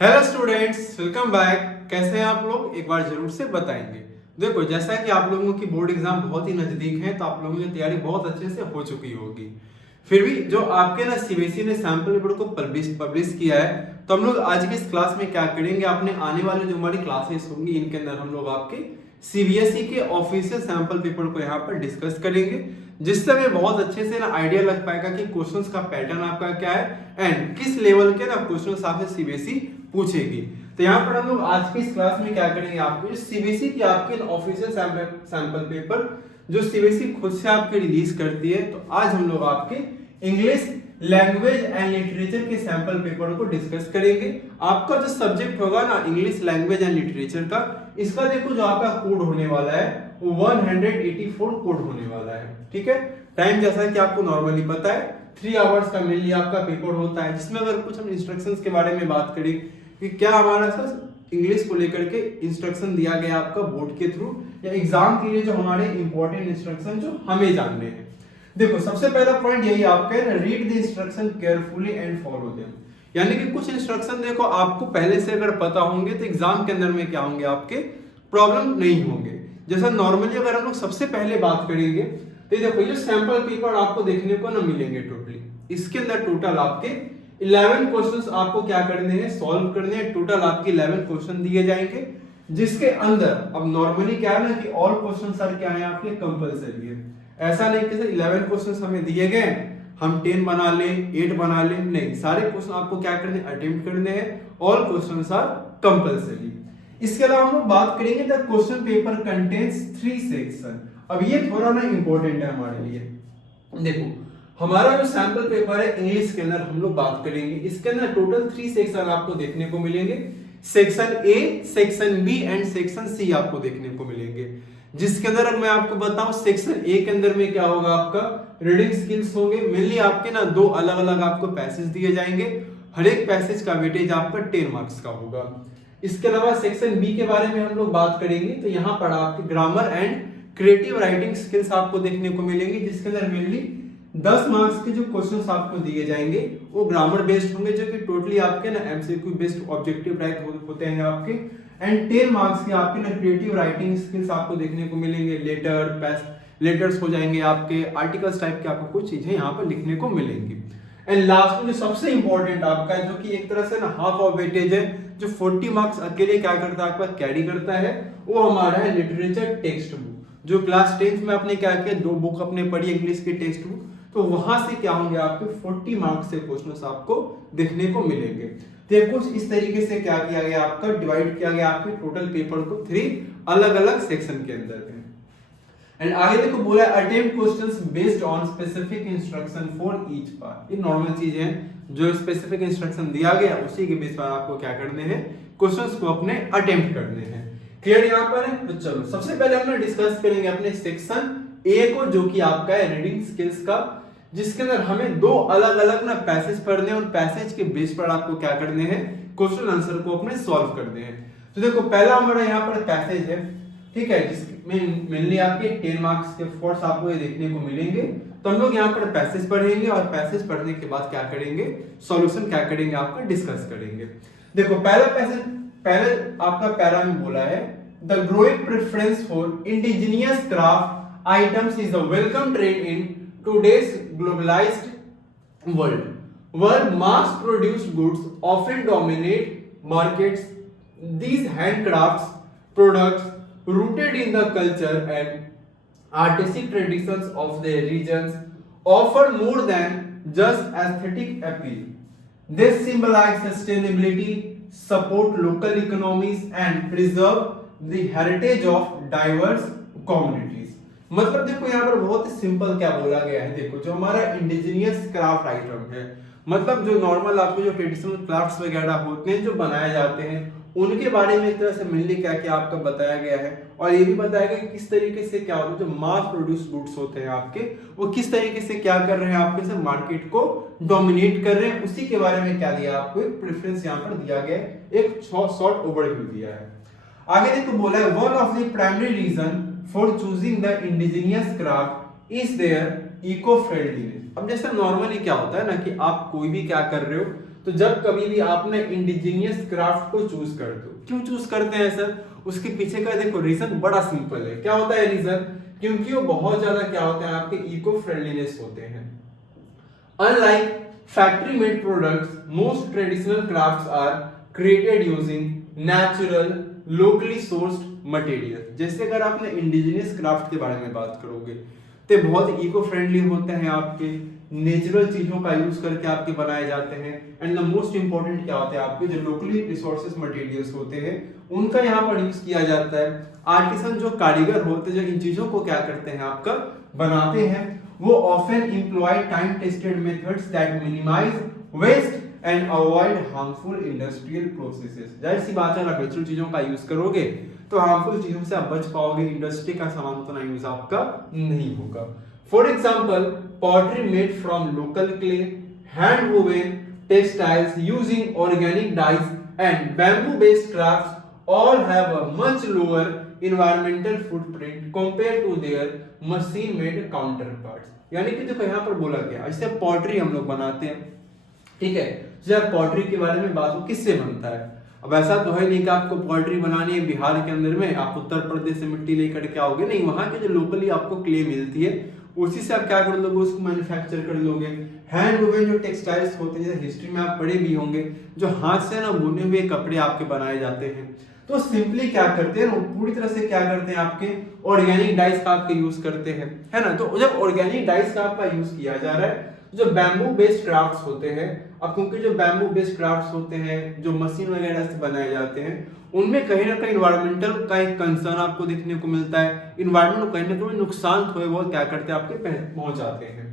Hello students, welcome back. कैसे हैं आप लोग? एक बार जरूर से बताएंगे। देखो, जैसा कि आप लोगों की बोर्ड एग्जाम बहुत ही नजदीक है तो आप लोगों की तैयारी बहुत अच्छे से हो चुकी होगी। फिर भी जो आपके ना सीबीएसई ने सैंपल पेपर को पब्लिश किया है, तो हम लोग आज की इस क्लास में क्या करेंगे, अपने आने वाले जो हमारी क्लासेस होंगी इनके अंदर हम लोग आपके सीबीएसई के ऑफिशियल सैंपल पेपर को यहाँ पर डिस्कस करेंगे, जिससे हमें बहुत अच्छे से ना आइडिया लग पाएगा कि क्वेश्चंस का पैटर्न आपका क्या है एंड किस लेवल के ना क्वेश्चंस आपसे सीबीएसई पूछेगी। तो यहाँ पर हम लोग आज की इस क्लास में क्या करेंगे, आपको सीबीएसई की आपके ऑफिशियल सैंपल पेपर जो सीबीएसई खुद से आपके रिलीज करती है, तो आज हम लोग आपके इंग्लिश लैंग्वेज एंड लिटरेचर के सैंपल पेपर को डिस्कस करेंगे। आपका जो सब्जेक्ट होगा ना इंग्लिश लैंग्वेज एंड लिटरेचर का, इसका देखो जो आपका कोड होने वाला है वो 184 कोड होने वाला है। ठीक है, टाइम जैसा कि आपको नॉर्मली पता है 3 आवर्स का मेनली आपका पेपर होता है, जिसमें अगर कुछ हम इंस्ट्रक्शंस के बारे में बात करें कि क्या हमारा सर इंग्लिश को लेकर के इंस्ट्रक्शन दिया गया आपका बोर्ड के थ्रू या एग्जाम के लिए जो हमारे इंपॉर्टेंट इंस्ट्रक्शन जो हमें जानने हैं। देखो, सबसे पहला पॉइंट यही आपका है, read the instruction carefully and follow them. यानी कि कुछ इंस्ट्रक्शन देखो आपको पहले से अगर पता होंगे तो एग्जाम के अंदर में क्या होंगे, आपके प्रॉब्लम नहीं होंगे। जैसा नॉर्मली अगर हम लोग सबसे पहले बात करेंगे तो देखो ये सैंपल पेपर आपको देखने को ना मिलेंगे टोटली। इसके अंदर टोटल आपके 11 क्वेश्चंस आपको क्या करने हैं, सॉल्व करने हैं। टोटल आपके 11 क्वेश्चन दिए जाएंगे, जिसके अंदर अब नॉर्मली क्या है ना कि ऑल क्वेश्चंस आर क्या है आपके कंपलसरी है। ऐसा नहीं कि सर 11 क्वेश्चंस हमें दिए गए हम 10 बना लें 8 बना लें, नहीं, सारे क्वेश्चन आपको क्या करने अटेम्प्ट करने हैं। All questions are compulsory. इसके अलावा हम लोग बात करेंगे the question paper contains 3 section. अब ये थोड़ा ना इंपॉर्टेंट है हमारे लिए। देखो, हमारा जो सैंपल पेपर है इंग्लिश के अंदर हम लोग बात करेंगे, इसके अंदर टोटल 3 सेक्शन आपको देखने को मिलेंगे। Section A, section B and section C आपको देखने को मिलेंगे। जिसके अंदर मैं आपको बताऊं, सेक्शन ए के अंदर में क्या होगा, आपका रीडिंग स्किल्स होंगे। मेनली आपके ना 2 अलग अलग आपको पैसेज दिए जाएंगे, हर एक पैसेज का वेटेज आपका 10 मार्क्स का होगा। इसके अलावा सेक्शन बी के बारे में हम लोग बात करेंगे, तो यहाँ पर आपके grammar and creative writing skills आपको देखने को मिलेंगे, जिसके अंदर मेनली 10 मार्क्स के जो क्वेश्चंस आपको दिए जाएंगे वो ग्रामर बेस्ड होंगे, जो कि टोटली आपके ना एमसीक्यू बेस्ड ऑब्जेक्टिव टाइप होते हैं आपके। एंड 10 मार्क्स के आपके ना क्रिएटिव राइटिंग स्किल्स आपको देखने को मिलेंगे। लेटर्स हो जाएंगे आपके, आर्टिकल्स टाइप के आपको कुछ चीजें यहाँ पर लिखने को मिलेंगी। एंड लास्ट में जो सबसे इंपॉर्टेंट आपका है, जो कि एक तरह से ना हाफ ऑफ वेटेज है, जो 40 मार्क्स अकेले क्या करता है आपका कैरी करता है, वो हमारा है लिटरेचर टेक्स्ट बुक। जो क्लास 10th में आपने क्या किया, 2 बुक अपने पढ़ी इंग्लिश की टेक्स्ट बुक, तो वहां से क्या होंगे आपके 40 मार्क्स से क्वेश्चंस आपको देखने को मिलेंगे। तो कुछ इस तरीके से क्या किया गया, आपका डिवाइड किया गया आपके टोटल पेपर को 3 अलग अलग सेक्शन के अंदर में। एंड आगे देखो बोला attempt questions based on specific instruction for each part. ये नॉर्मल चीजें हैं, जो स्पेसिफिक इंस्ट्रक्शन दिया गया उसी के बेस पर आपको क्या करने हैं, क्वेश्चंस को अपने अटेम्प्ट करने हैं। क्लियर यहाँ पर है? तो चलो सबसे पहले हम डिस्कस करेंगे अपने सेक्शन ए को, जो कि आपका है रीडिंग स्किल्स का, जिसके अंदर हमें 2 अलग अलग ना पैसेज पढ़ने हैं और पैसेज के बेस पर आपको क्या करने हैं, क्वेश्चन आंसर को अपने सॉल्व करने हैं। तो देखो पहला हमारा यहाँ पर पैसेज है, ठीक है, जिसमें मेनली आपके 10 मार्क्स के फोर्स आपको ये देखने को मिलेंगे। तो हम लोग यहाँ पर पैसेज पढ़ेंगे और पैसेज पढ़ने के बाद क्या करेंगे, सॉल्यूशन क्या करेंगे आपका डिस्कस करेंगे। देखो पहला पैसेज, पहले आपका पैरा में बोला है the growing preference for indigenous craft items is a welcome trend in today's globalized world, where mass-produced goods often dominate markets. These handcrafts products, rooted in the culture and artistic traditions of their regions, offer more than just aesthetic appeal. They symbolize sustainability, support local economies, and preserve the heritage of diverse communities. मतलब देखो यहाँ पर बहुत ही simple क्या बोला गया है। देखो जो हमारा इंडिजिनियस क्राफ्ट आइटम है, मतलब जो नॉर्मल आपके जो ट्रेडिशनल क्राफ्ट्स वगैरह होते हैं जो बनाए जाते हैं, उनके बारे में एक तरह से मेनली क्या क्या आपका बताया गया है। और ये भी बताया गया कि किस तरीके से क्या होता है, जो मास प्रोड्यूस गुड्स होते हैं आपके, वो किस तरीके से क्या कर रहे हैं आपके से मार्केट को डोमिनेट कर रहे हैं, उसी के बारे में क्या दिया आपको एक प्रेफरेंस यहाँ पर दिया गया है, एक शॉर्ट ओवरव्यू दिया है। आगे देखो बोला है one of the primary reason for choosing the indigenous craft is their eco friendliness. अब जैसे नॉर्मली क्या होता है ना कि आप कोई भी क्या कर रहे हो, तो जब कभी भी आपने इंडिजीनियस क्राफ्ट को चूज करते हो, क्यों चूज करते हैं सर, उसके पीछे का देखो रीजन बड़ा सिंपल है। क्या होता है रीजन? क्योंकि वो बहुत ज्यादा क्या होते हैं आपके इको फ्रेंडलीनेस होते हैं। Unlike factory made products, most traditional crafts are created using natural locally sourced material. जैसे अगर आपने इंडिजिनियस क्राफ्ट के बारे में बात करोगे तो बहुत इको फ्रेंडली होते हैं, आपके नेचुरल चीजों का यूज करके आपके बनाए जाते हैं। एंड द मोस्ट इंपॉर्टेंट क्या होते हैं आपके जो लोकली रिसोर्सेज मटेरियल्स होते हैं उनका यहाँ पर यूज किया जाता है। आर्टिसन जो कारीगर होते हैं जो इन चीजों को क्या करते हैं आपका बनाते हैं, वो often employ time tested methods that minimise waste and avoid harmful industrial processes. जाहिर सी बात है अगर नेचुरल चीजों का यूज करोगे तो हार्मफुल चीजों से आप बच पाओगे, इंडस्ट्री का सामान उतना यूज आपका नहीं होगा। For example pottery made from local clay, hand woven textiles using organic dyes and bamboo based crafts all have a much lower environmental footprint compared to their machine made counterparts। यानी कि देखो यहाँ पर बोला गया जैसे पॉटरी हम लोग बनाते हैं, ठीक है, जब पॉटरी के बारे में बात हो किससे बनता है। अब ऐसा तो है नहीं कि आपको पॉटरी बनानी है बिहार के अंदर में आप उत्तर प्रदेश से मिट्टी लेकर के आओगे, नहीं, वहां के जो लोकली आपको क्ले मिलती है उसी से आप क्या कर लोगे, उसको मैन्युफैक्चर कर लोगे। हैंड वुवन जो टेक्सटाइल्स होते हैं, जैसे हिस्ट्री में आप पढ़े भी होंगे, जो हाथ से ना बुने हुए कपड़े आपके बनाए जाते हैं, तो सिंपली क्या करते हैं, पूरी तरह से क्या करते हैं आपके ऑर्गेनिक डाइस का आपके यूज करते हैं, है ना। तो जब ऑर्गेनिक डाइस का आपका यूज किया जा रहा है, जो बैम्बू बेस्ड क्राफ्ट्स होते हैं, अब क्योंकि जो बैम्बू बेस्ड क्राफ्ट्स होते हैं जो मशीन वगैरह से बनाए जाते हैं उनमें कहीं ना कहीं इन्वायरमेंटल का एक कंसर्न आपको देखने को मिलता है। इन्वायरमेंट को कहीं ना कहीं नुकसान थोड़े बहुत क्या करते हैं आपके पहुंचाते हैं।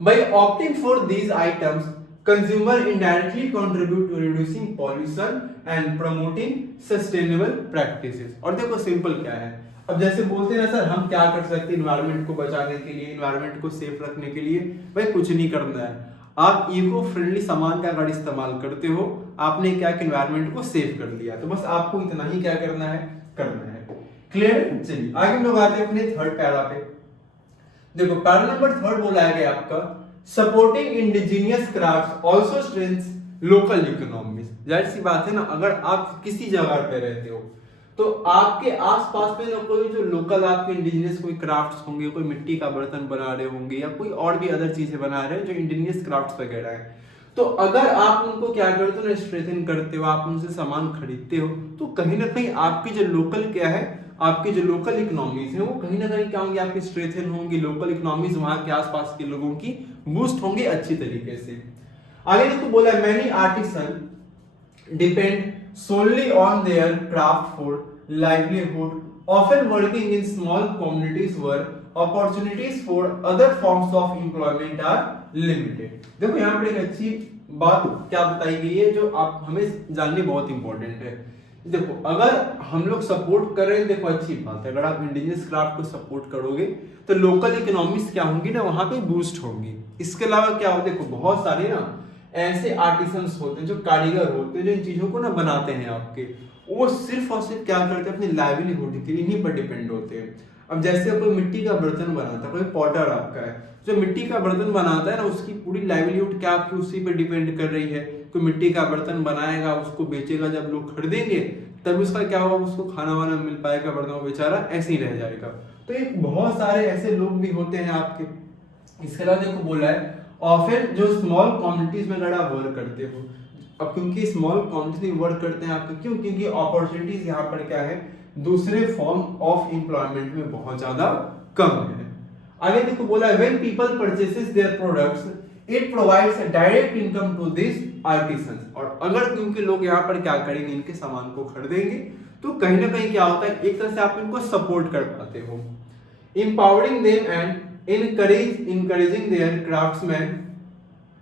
By opting for these items consumer indirectly contribute to reducing pollution and promoting sustainable practices। और देखो सिंपल क्या है, अब जैसे बोलते हैं ना सर हम क्या कर सकते हैं इन्वायरमेंट को बचाने के लिए, इन्वायरमेंट को सेफ रखने के लिए, भाई कुछ नहीं करना है। आप इको फ्रेंडली सामान का अगर इस्तेमाल करते हो, आपने क्या कि इन्वायरमेंट को सेव कर लिया, तो बस आपको इतना ही क्या करना है, करना है। क्लियर? चलिए आगे हम लोग आते हैं अपने थर्ड पैरा पे। देखो पैरा नंबर थर्ड बोला गया आपका supporting indigenous crafts also strengths local economies. जाहिर सी बात है ना, अगर आप किसी जगह पे रहते हो तो आपके आसपास में ना कोई जो लोकल आपके इंडिजिनियस कोई क्राफ्ट्स होंगे, कोई मिट्टी का बर्तन बना रहे होंगे या कोई और भी अदर चीजें बना रहे हैं जो इंडिजिनियस क्राफ्ट्स वगैरह है, तो अगर आप उनको क्या करते हो ना, स्ट्रेथन करते हो, आप उनसे सामान खरीदते हो, तो कहीं ना कहीं आपकी जो लोकल क्या है, आपकी जो लोकल इकोनॉमीज है वो कहीं ना कहीं क्या होंगी, आपकी स्ट्रेथन होंगी, लोकल इकोनॉमीज वहां के आसपास के लोगों की बूस्ट होंगे अच्छी तरीके से। आगे देखो बोला many artisan depend solely on their craft for livelihood, often working in small communities where opportunities for other forms of employment are limited। देखो यहाँ पर एक अच्छी बात क्या बताई गई है जो आप हमें जाननी बहुत इंपॉर्टेंट है। देखो अगर हम लोग सपोर्ट कर रहे हैं, देखो अच्छी बात है, अगर आप इंडिजिनियस क्राफ्ट को सपोर्ट करोगे तो लोकल इकोनॉमीज क्या होंगी ना, वहां पे बूस्ट होंगी। इसके अलावा क्या हो, देखो बहुत सारे ना ऐसे आर्टिसंस होते हैं जो कारीगर होते हैं जो इन चीजों को ना बनाते हैं आपके, वो सिर्फ और सिर्फ क्या करते हैं अपनी लाइवलीहुड के लिए इन्हीं पर डिपेंड होते हैं। अब जैसे कोई मिट्टी का बर्तन बनाता है, कोई पॉटर आपका है जो मिट्टी का बर्तन बनाता है ना, उसकी पूरी लाइवलीहुड क्या आपकी उसी पर डिपेंड कर रही है। कोई मिट्टी का बर्तन बनाएगा, उसको बेचेगा, जब लोग खरीदेंगे तब उसका क्या होगा, उसको खाना वाना मिल पाएगा, वरना वो बेचारा ऐसे ही रह जाएगा। तो ये बहुत सारे ऐसे लोग भी होते हैं आपके। इसके अलावा देखो बोला है ऑफन जो स्मॉल कम्युनिटीज में अगर आप वर्क करते हो, अब क्योंकि स्मॉल कम्युनिटी में वर्क करते हैं आपको क्यों, क्योंकि अपॉर्चुनिटीज यहाँ पर क्या है दूसरे फॉर्म ऑफ एम्प्लॉयमेंट में बहुत ज्यादा कम है। आगे देखो बोला when people purchases their products it provides a direct income to this artisans. और अगर क्योंकि लोग यहाँ पर क्या करेंगे, इनके सामान को खरीदेंगे, तो कहीं ना कहीं क्या होता है, एक तरह से आप इनको सपोर्ट कर पाते हो। Empowering them and encouraging their craftsmen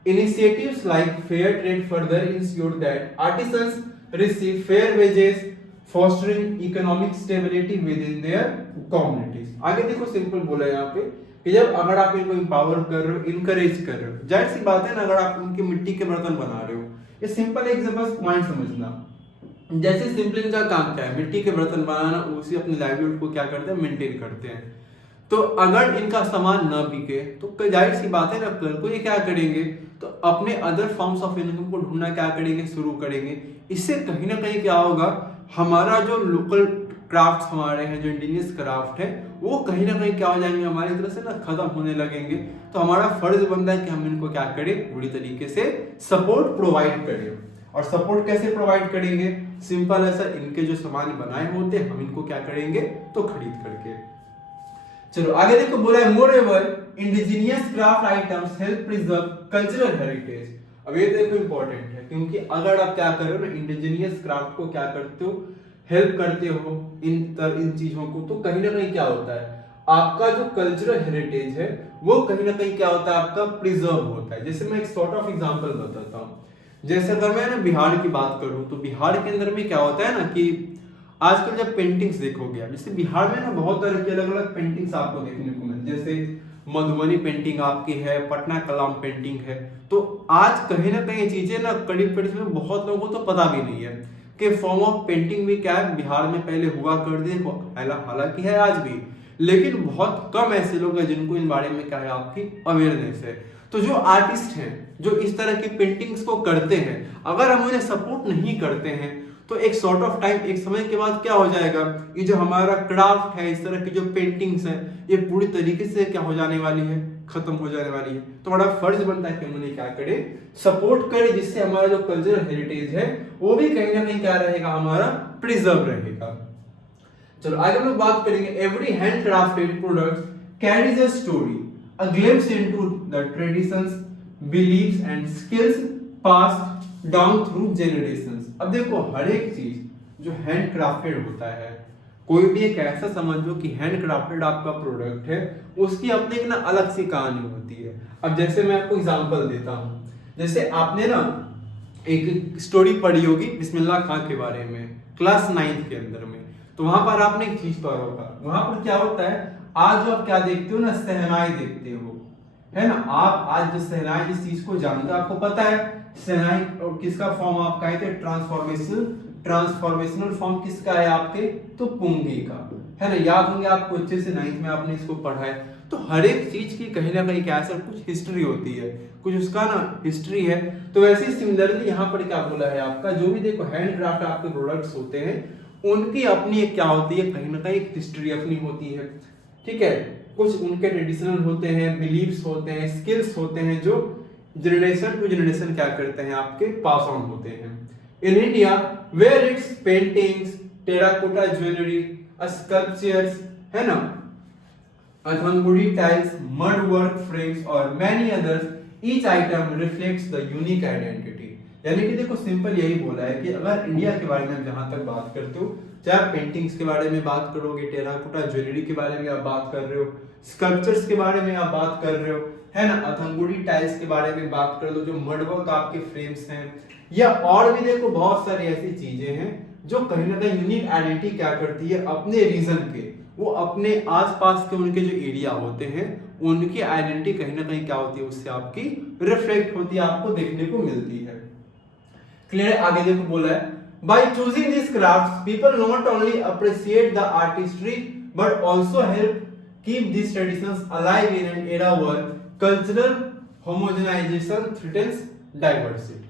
initiatives like fair trade further ensure that artisans receive fair wages, fostering economic stability within their communities। आगे देखो सिंपल बोला है यहाँ पे कि जब अगर आप इनको empower कर रहे हो, encourage कर रहे हो, जाहिर सी बात है ना, अगर आप उनके मिट्टी के बर्तन बना रहे हो, ये सिंपल एक बस पॉइंट समझना, जैसे सिंपल इनका काम क्या है, मिट्टी के बर्तन बनाना, उसी अपनी लाइवलीहुड को क्या करते हैं, मेंटेन करते हैं। तो अगर इनका सामान न बिके तो जाहिर सी बात है ना, कल को ये क्या करेंगे, तो तो अपने अदर फॉर्म्स ऑफ इनकम को ढूंढना क्या करेंगे, शुरू करेंगे। इससे कहीं ना कहीं क्या होगा, हमारा जो लोकल क्राफ्ट हमारे हैं, जो इंडिजिनियस क्राफ्ट है, वो कहीं ना कहीं क्या हो जाएंगे, हमारी तरफ से ना खत्म होने लगेंगे। तो हमारा फर्ज बनता है कि हम इनको क्या करें, पूरी तरीके से सपोर्ट प्रोवाइड करें। और सपोर्ट कैसे प्रोवाइड करेंगे, सिंपल है सर, इनके जो सामान बनाए होते हैं हम इनको क्या करेंगे, तो खरीद करके। चलो आगे देखो, बोला है moreover indigenous craft items help preserve cultural heritage. अब ये देखो इंपॉर्टेंट है, क्योंकि अगर आप क्या कर रहे हो ना, इंडिजिनियस क्राफ्ट को क्या करते हो, हेल्प करते हो इन चीजों को, तो कहीं ना कहीं क्या होता है, आपका जो कल्चरल हेरिटेज है वो कहीं ना कहीं क्या होता है, आपका प्रिजर्व होता है। जैसे मैं एक सॉर्ट ऑफ एग्जांपल बताता हूँ। जैसे अगर मैं ना बिहार की बात करूं, तो बिहार के अंदर में क्या होता है ना कि आजकल जब पेंटिंग्स देखोगे आप, जैसे बिहार में ना बहुत तरह की अलग अलग पेंटिंग्स आपको देखने को मिलती है। जैसे मधुबनी पेंटिंग आपकी है, पटना कलाम पेंटिंग है। तो आज कहीं ना कहीं चीजें ना करीब करीब में बहुत लोगों को तो पता भी नहीं है कि फॉर्म ऑफ पेंटिंग भी क्या है, बिहार में पहले हुआ कर दी, हालांकि है आज भी, लेकिन बहुत कम ऐसे लोग हैं जिनको इन बारे में क्या है, आपकी अवेयरनेस है। तो जो आर्टिस्ट हैं, जो इस तरह की पेंटिंग्स को करते हैं, अगर हम उन्हें सपोर्ट नहीं करते हैं, तो एक सॉर्ट ऑफ टाइम, एक समय के बाद क्या हो जाएगा, ये जो हमारा क्राफ्ट है, इस तरह की जो पेंटिंग्स है, ये पूरी तरीके से क्या हो जाने वाली है, खत्म हो जाने वाली है। तो हमारा फर्ज बनता है कि हम उन्हें क्या करें, सपोर्ट करें, जिससे हमारा जो कल्चरल हेरिटेज है वो भी कहीं ना कहीं क्या रहेगा, हमारा प्रिजर्व रहेगा। चलो आगे हम लोग बात करेंगे, every hand crafted product carries a story, a glimpse into the traditions, beliefs and skills passed down through generations। अब देखो, हर एक चीज जो हैंड क्राफ्टेड होता है, कोई भी एक ऐसा समझो कि हैंड क्राफ्टेड आपका प्रोडक्ट है, उसकी अपनी एक ना अलग सी कहानी होती है। अब जैसे मैं आपको एग्जांपल देता हूँ, जैसे आपने ना एक स्टोरी पढ़ी होगी बिस्मिल्लाह खां के बारे में, क्लास 9th के अंदर में। तो वहां पर आपने एक चीज पढ़ा होगा, वहां पर क्या होता है, आज जो आप क्या देखते हो ना, शहनाई देखते हो, है ना। आप आज जो शहनाई जिस चीज को जानते हो, आपको पता है शहनाई और किसका फॉर्म आपका है, ट्रांसफॉर्मेशनल फॉर्म किसका है आपके, तो पुंगी का, है ना। याद होंगे आपको, अच्छे से 9th में आपने इसको पढ़ा है। तो हर एक चीज की कहीं ना कहीं क्या है, कुछ हिस्ट्री होती है, कुछ उसका ना हिस्ट्री है। तो वैसे ही सिमिलरली यहाँ पर क्या बोला है, आपका जो भी देखो हैंडक्राफ्ट आपके प्रोडक्ट्स होते हैं, उनकी अपनी एक क्या होती है, कहीं ना कहीं एक हिस्ट्री अपनी होती है, ठीक है। कुछ उनके ट्रेडिशनल होते हैं, बिलीव्स होते हैं, स्किल्स होते हैं, जो जनरेशन टू जनरेशन क्या करते हैं, आपके पास ऑन होते हैं। In India where it's paintings, terracotta jewellery, sculptures, है ना, Athangudi tiles, mud work frames और many others, each item reflects the unique identity. यानी कि देखो सिंपल यही बोला है कि अगर इंडिया के बारे में जहां तक बात करते हो, चाहे आप पेंटिंग्स के बारे में बात करोगे, टेराकोटा ज्वेलरी के बारे में आप बात कर रहे हो, स्कल्पचर्स के बारे में आप बात कर रहे हो, है ना, अथंगुड़ी टाइल्स के बारे में बात कर लो, जो मड वर्क आपके फ्रेम्स हैं, या और भी देखो बहुत सारी ऐसी चीजें हैं जो कहीं ना कहीं यूनिक आइडेंटिटी क्या करती है, अपने रीजन के, वो अपने आसपास के उनके जो एरिया होते हैं, उनकी आइडेंटिटी कहीं ना कहीं क्या होती है, उससे आपकी रिफ्लेक्ट होती है, आपको देखने को मिलती है। क्लियर। आगे देखो बोला है, by choosing this crafts people not only appreciate the artistry but also help keep this traditions alive in an era where cultural homogenisation threatens diversity.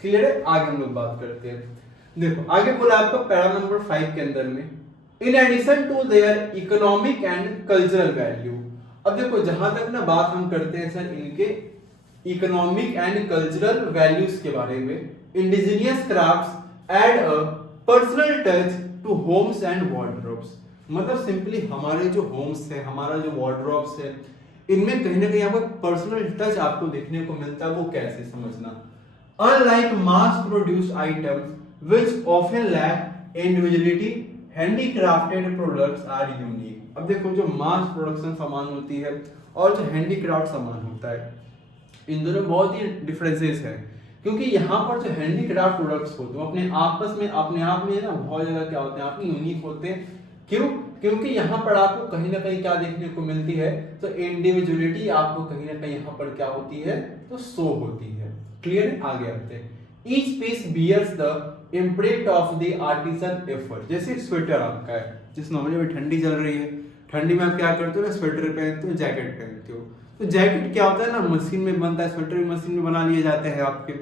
Clear है। आगे हम लोग बात करते हैं। देखो आगे बोला आपका पैरा नंबर 5 के अंदर में, in addition to their economic and cultural value. अब देखो जहां तक ना बात हम करते हैं सर इनके इकोनॉमिक एंड कल्चरल वैल्यूज के बारे में, indigenous crafts add a personal touch to homes and wardrobes. मतलब सिंपली हमारे जो होम्स है, हमारा जो वार्डरोब्स है, इनमें कहीं ना कहीं आपको पर्सनल टच आपको देखने को मिलता है। वो कैसे समझना, unlike mass produced items which often lack individuality, handicrafted products are unique. अब देखो जो मास प्रोडक्शन सामान होती है और जो हैंडीक्राफ्ट सामान होता है, इन दोनों बहुत ही डिफरेंसेस है। क्योंकि यहाँ पर जो हैंडीक्राफ्ट प्रोडक्ट्स होते हैं अपने आपस में अपने आप में ना बहुत ज्यादा क्या होते हैं, आपकी यूनिक होते हैं। क्यों? क्योंकि यहाँ पर आपको कहीं ना कहीं क्या देखने को मिलती है, तो इंडिविजुअलिटी आपको कहीं ना कहीं यहाँ पर क्या होती है, तो शो होती है। क्लियर। आगे आते हैं, each piece bears the imprint of the artisan effort. जैसे स्वेटर आपका है, जिस नॉर्मली में ठंडी चल रही है, ठंडी में आप क्या करते हो ना, स्वेटर पहनते हो, जैकेट पहनते हो, तो जैकेट क्या होता है ना, मशीन में बनता है, स्वेटर भी मशीन में बना लिए जाते हैं आपके।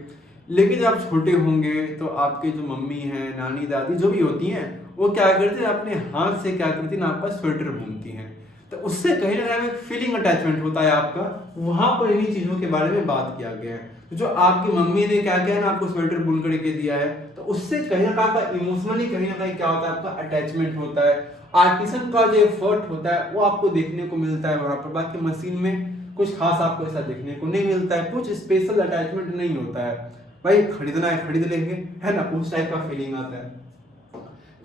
लेकिन जब आप छोटे होंगे तो आपके जो मम्मी हैं, नानी दादी जो भी होती हैं, वो क्या करती है, अपने हाथ से क्या करती है ना, आपका स्वेटर बुनती हैं। तो उससे कहीं ना कहीं एक फीलिंग अटैचमेंट होता है आपका, वहां पर इन्हीं चीजों के बारे में बात किया गया है। तो जो आपकी मम्मी ने क्या किया है ना, आपको स्वेटर बुन करके दिया है, तो उससे कहीं ना कहीं आपका इमोशनली कहीं ना कहीं क्या होता है, आपका अटैचमेंट होता है। आर्टिसन का जो एफर्ट होता है वो आपको देखने को मिलता है वहां पर। बाकी मशीन में कुछ खास आपको ऐसा देखने को नहीं मिलता है, कुछ स्पेशल अटैचमेंट नहीं होता है। भाई खरीदना है खरीद लेंगे, है ना, उस टाइप का फीलिंग आता है।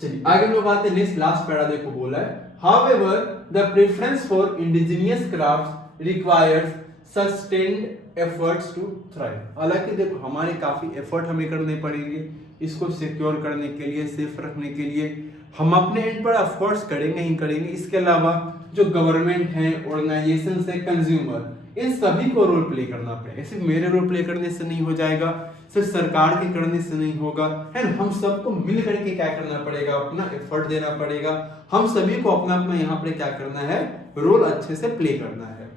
चलिए आगे हम लोग आते हैं नेक्स्ट लास्ट पैरा, देखो बोला है however the preference for indigenous crafts requires sustained efforts to thrive। हालांकि देखो हमारे काफी एफर्ट हमें करने पड़ेंगे इसको सिक्योर करने के लिए, सेफ रखने के लिए हम अपने एंड पर एफर्ट्स करेंगे ही करेंगे। इसके अलावा जो गवर्नमेंट है, ऑर्गेनाइजेशन है, कंज्यूमर, इन सभी को रोल प्ले करना पड़ेगा। सिर्फ मेरे रोल प्ले करने से नहीं हो जाएगा, सिर्फ सरकार के करने से नहीं होगा, है ना, हम सबको मिल करके क्या करना पड़ेगा, अपना एफर्ट देना पड़ेगा। हम सभी को अपना अपना यहाँ पे क्या करना है, रोल अच्छे से प्ले करना है।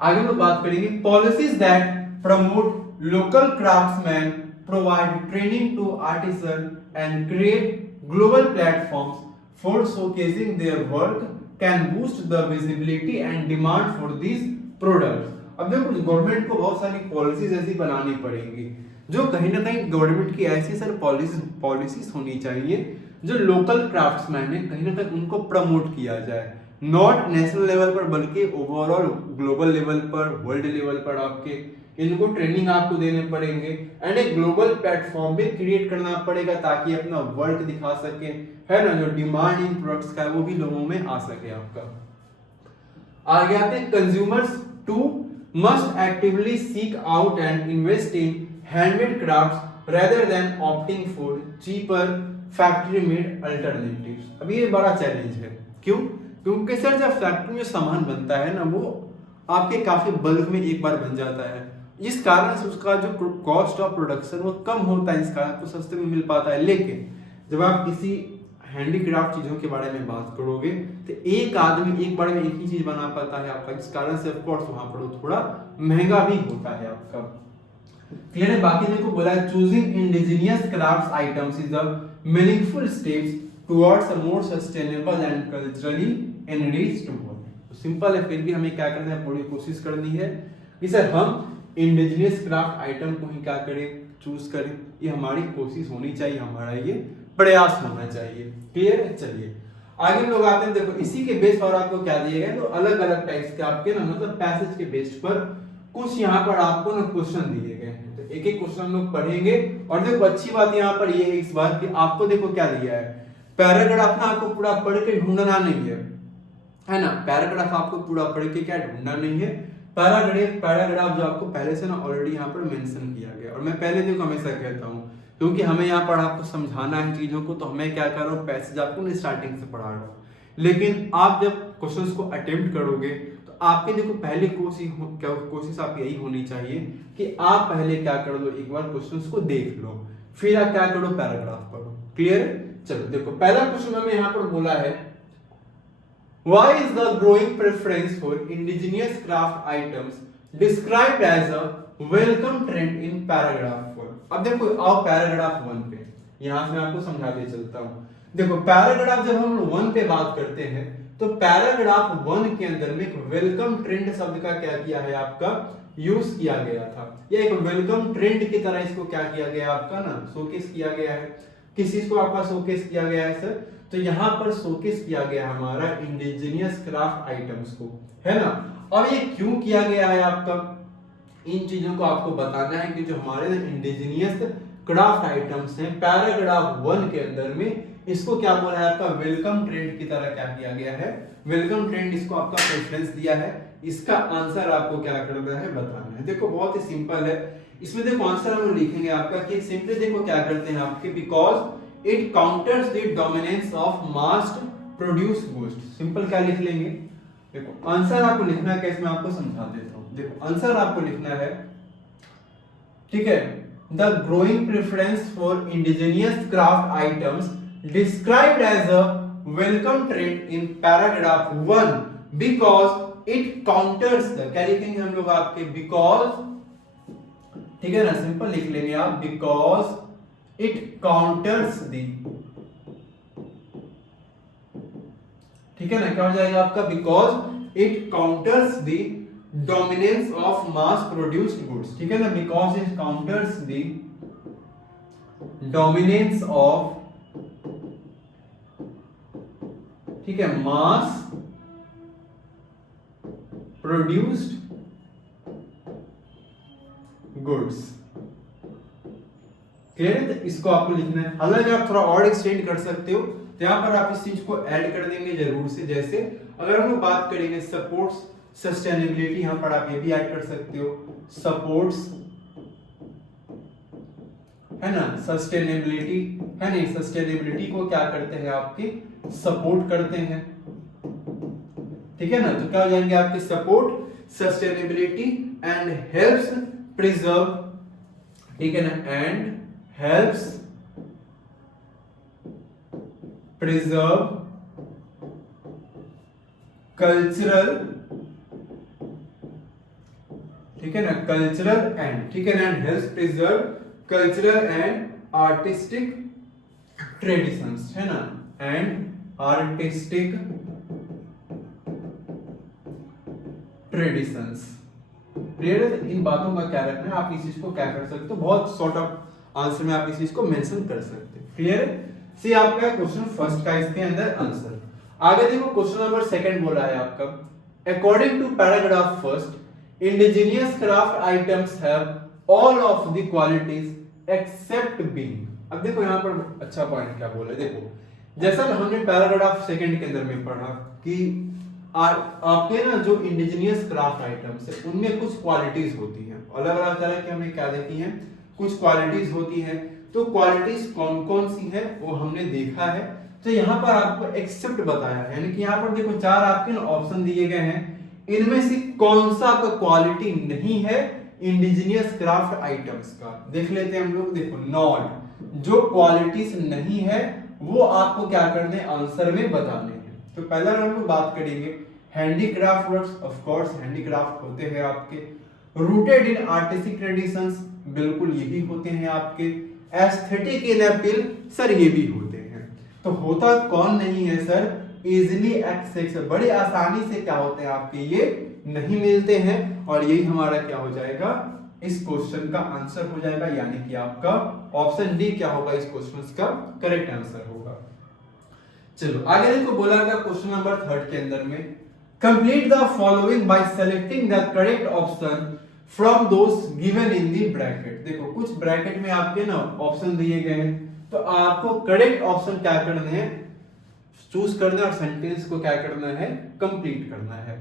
आगे हम लोग बात करेंगे policies that promote local craftsman, provide training to artisan and create global platforms for showcasing their work can boost the visibility and demand for this products. अब देखो गवर्नमेंट को बहुत सारी पॉलिसीज ऐसी बनानी पड़ेंगी, जो कहीं ना कहीं गवर्नमेंट की ऐसी सर पॉलिसीज होनी चाहिए जो लोकल क्राफ्ट्समैन है कहीं ना कहीं उनको प्रमोट किया जाए, नॉट नेशनल लेवल पर बल्कि ओवरऑल ग्लोबल लेवल पर, वर्ल्ड लेवल पर आपके इनको ट्रेनिंग आपको देने पड़ेंगे एंड एक ग्लोबल प्लेटफॉर्म भी क्रिएट करना पड़ेगा ताकि अपना वर्क दिखा सके, है ना, जो डिमांड इन प्रोडक्ट्स का है वो भी लोगों में आ सके आपका। आगे आते हैं consumers too must actively seek out and invest in handmade crafts rather than opting for cheaper factory made alternatives. अब ये बड़ा चैलेंज है, क्यों? क्योंकि सर जब फैक्ट्री में सामान बनता है ना, वो आपके काफी बल्क में एक बार बन जाता है, इस कारण से उसका जो कॉस्ट ऑफ प्रोडक्शन वो कम होता है, इस कारण आपको सस्ते में मिल पाता है। लेकिन जब आप किसी हैंडीक्राफ्ट चीजों के बारे में बात करोगे तो एक आदमी एक बार में एक ही चीज बना पाता है आपका, जिस कारण से ऑफ कोर्स वहां पर थोड़ा महंगा भी होता है आपका। क्लियर है? बाकी देखो बोला है choosing indigenous crafts items is the meaningful steps towards a more sustainable and culturally enriched world. Simple है, फिर भी हमें क्या करना है, पूरी कोशिश करनी है कि सर हम इंडिजिनियस क्राफ्ट आइटम को ही क्या करें, चूज करें। ये हमारी कोशिश होनी चाहिए, हमारा ये प्रयास होना चाहिए। क्लियर है? चलिए आगे लोग आते हैं। देखो इसी के बेस पर आपको क्या दिए गए, तो अलग अलग टाइप्स के आपके ना मतलब पैसेज के बेस पर कुछ यहाँ पर आपको ना क्वेश्चन दिए गए हैं, तो एक एक क्वेश्चन हम लोग पढ़ेंगे। और देखो अच्छी बात यहाँ पर ये है इस बात की, आपको देखो क्या दिया है, पैराग्राफ ना आपको पूरा पढ़ के ढूंढना नहीं है ना, पैराग्राफ आपको पूरा पढ़ के क्या ढूंढना नहीं है, पैराग्राफ जो आपको पहले से ना ऑलरेडी यहाँ पर मेंशन किया गया। और मैं पहले देखो हमेशा कहता हूँ, क्योंकि हमें यहाँ पर आपको समझाना है चीजों को, तो हमें क्या कर रहा हूँ, पैसेज आपको स्टार्टिंग से पढ़ा रहा हूँ। लेकिन आप जब क्वेश्चंस को अटेम्प्ट करोगे तो आपके देखो पहले कोशिश आप यही होनी चाहिए कि आप पहले क्या कर लो, एक बार क्वेश्चंस को देख लो, फिर आप क्या करो, पैराग्राफ पढ़ो। क्लियर? चलो देखो पहला क्वेश्चन हमें यहाँ पर बोला है Why is the growing preference for indigenous craft items described as a welcome trend in paragraph 1? अब देखो आओ पैराग्राफ 1 पे, यहां से मैं आपको समझाते चलता हूं। देखो पैराग्राफ जब हम 1 पे बात करते हैं तो पैराग्राफ 1 के अंदर में एक वेलकम ट्रेंड शब्द का क्या किया है, आपका यूज किया गया था। या एक वेलकम ट्रेंड की तरह इसको क्या किया गया, आपका ना शोकेस किया गया है। किस चीज को आपका शोकेस किया गया है सर, तो यहाँ पर शोकेस किया गया हमारा इंडिजिनियस क्राफ्ट आइटम्स को, है ना। अब ये क्यों किया गया है आपका, इन चीजों को आपको बताना है कि जो हमारे इंडिजिनियस क्राफ्ट आइटम्स हैं, पैराग्राफ 1 के अंदर में इसको क्या बोला है, आपका वेलकम ट्रेंड की तरह क्या किया गया है, वेलकम ट्रेंड इसको आपका प्रेफरेंस दिया है। इसका आंसर आपको क्या करना है, बताना है। देखो बहुत ही सिंपल है, इसमें देखो आंसर हम लिखेंगे आपका कि सिंपली देखो क्या करते हैं आपके, because it counters the dominance of mass produce goods. Simple क्या लिख लेंगे, देखो आंसर आपको लिखना है कैसे, मैं आपको समझा देता हूं। देखो आंसर आपको लिखना है, ठीक है, the growing preference for indigenous craft items described as a welcome trend in paragraph 1 because it counters the, क्या लिखेंगे हम लोग आपके, बिकॉज, ठीक है ना, सिंपल लिख लेंगे आप, बिकॉज इट काउंटर्स दी, ठीक है ना, क्या हो जाएगा आपका, because it counters the dominance of mass produced goods, ठीक है ना, because it counters the dominance of, ठीक है, मास प्रोड्यूस्ड गुड्स, क्लियर है। तो इसको आपको लिखना है, हालांकि आप थोड़ा और एक्सटेंड कर सकते हो, तो यहां पर आप इस चीज को ऐड कर देंगे जरूर से, जैसे अगर हम लोग बात करेंगे सपोर्ट्स सस्टेनेबिलिटी, यहां पर आप ये भी ऐड कर सकते हो, सपोर्ट्स, है ना, सस्टेनेबिलिटी, है ना, सस्टेनेबिलिटी को क्या करते हैं आपके, सपोर्ट करते हैं, ठीक है ना, तो क्या हो जाएंगे आपके, support sustainability and helps preserve, ठीक है ना, एंड हेल्प्स प्रिजर्व कल्चरल, ठीक है ना, कल्चरल एंड, ठीक है ना, and helps preserve cultural and artistic traditions, है ना, एंड आर्टिस्टिक ट्रेडिशंस, क्लियर है। इन बातों का क्या रखना है, आप इस चीज को क्या कर सकते हो, बहुत शॉर्ट ऑफ आंसर में आप इस चीज को मेंशन कर सकते हैं, क्लियर है। सी आपका क्वेश्चन फर्स्ट का इसके अंदर आंसर। आगे देखो क्वेश्चन नंबर सेकंड बोला है आपका, according to paragraph first indigenous craft items have all of the qualities except being. अब देखो यहाँ पर अच्छा पॉइंट क्या बोला है, देखो जैसा हमने पैराग्राफ सेकंड के अंदर में पढ़ा कि आपके ना जो इंडिजिनियस क्राफ्ट आइटम्स है उनमें कुछ क्वालिटीज होती हैं, अलग अलग तरह की हमने क्या देखी हैं, कुछ क्वालिटीज होती हैं, तो क्वालिटीज कौन कौन सी है वो हमने देखा है। तो यहाँ पर आपको एक्सेप्ट बताया है, यानी कि यहाँ पर देखो चार आपके ऑप्शन दिए गए हैं, इनमें से कौन सा आपका क्वालिटी नहीं है इंडिजिनियस क्राफ्ट आइटम्स का, देख लेते हैं हम लोग। देखो नॉट, जो क्वालिटीज नहीं है वो आपको क्या करने आंसर में बताने हैं। तो पहला हम लोग बात करेंगे handicraft works, of course handicraft होते हैं आपके, रूटेड इन आर्टिस्टिक ट्रेडिशंस, बिल्कुल ये भी होते हैं आपके, एस्थेटिक इन अपील, सर ये भी होते हैं। तो होता कौन नहीं है सर, इजिली एक्सेस, बड़ी आसानी से क्या होते हैं आपके ये नहीं मिलते हैं, और यही हमारा क्या हो जाएगा, इस क्वेश्चन का आंसर हो जाएगा, यानी कि आपका ऑप्शन डी क्या होगा इस क्वेश्चन का करेक्ट आंसर होगा। चलो आगे देखो बोला था क्वेश्चन नंबर थर्ड के अंदर में, complete the following by selecting the correct option from those given in the bracket. देखो कुछ ब्रैकेट में आपके ना ऑप्शन दिए गए हैं, तो आपको करेक्ट ऑप्शन क्या करना है, चूज करना है, और सेंटेंस को क्या करना है, कंप्लीट करना है।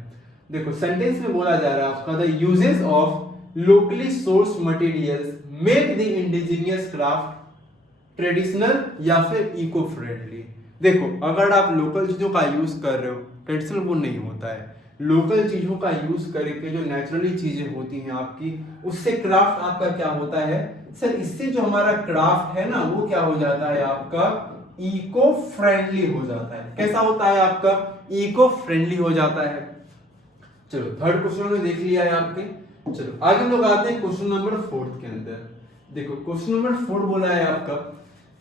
देखो सेंटेंस में बोला जा रहा है आपका, the uses of locally source materials make the indigenous craft traditional या फिर इको फ्रेंडली। देखो अगर आप लोकल चीजों का यूज कर रहे हो, ट्रेडिशनल वो नहीं होता है, लोकल चीजों का यूज करके जो नेचुरली चीजें होती हैं आपकी, उससे क्राफ्ट आपका क्या होता है सर, इससे जो हमारा क्राफ्ट है ना वो क्या हो जाता है आपका इको फ्रेंडली हो जाता है। कैसा होता है आपका, इको फ्रेंडली हो जाता है। चलो थर्ड क्वेश्चन में देख लिया है आपके। चलो आगे हम लोग आते हैं क्वेश्चन नंबर फोर्थ के अंदर। देखो क्वेश्चन नंबर 4 बोला है आपका,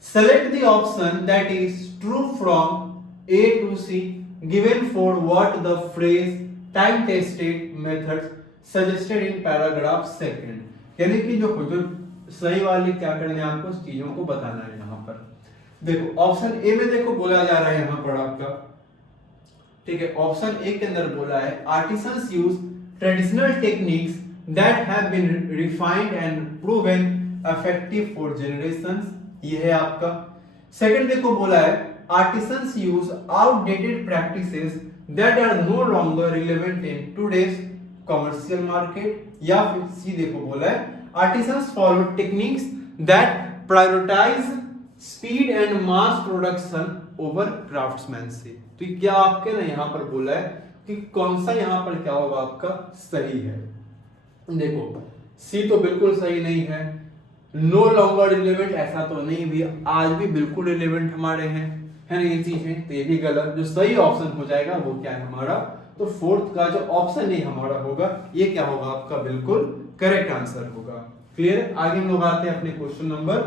select the option that is true from A to C given for what the phrase time tested methods suggested in paragraph second। यानी कि जो सही वाली क्या करना है आपको चीजों को बताना है। यहाँ पर देखो ऑप्शन ए में देखो बोला जा रहा है यहाँ पर आपका, ठीक है, ऑप्शन ए के अंदर बोला है artisans use traditional techniques that have been refined and proven effective for generations, ये है आपका। सेकंड देखो बोला है artisans use outdated practices that are no longer relevant in today's commercial market, या फिर सी देखो बोला है artisans follow techniques that prioritize speed and mass production over craftsmanship। तो क्या आपके ना यहाँ पर बोला है कि कौन सा यहाँ पर क्या होगा आपका सही है। देखो सी तो बिल्कुल सही नहीं है, नो लॉन्गर रिलेवेंट ऐसा तो नहीं भी, आज भी बिल्कुल रिलेवेंट हमारे हैं, है ना ये चीजें, तो ये भी गलत। जो सही ऑप्शन हो जाएगा वो क्या है हमारा, तो फोर्थ का जो ऑप्शन ए हमारा होगा ये क्या होगा आपका बिल्कुल करेक्ट आंसर होगा। क्लियर। आगे हम लोग आते हैं अपने क्वेश्चन नंबर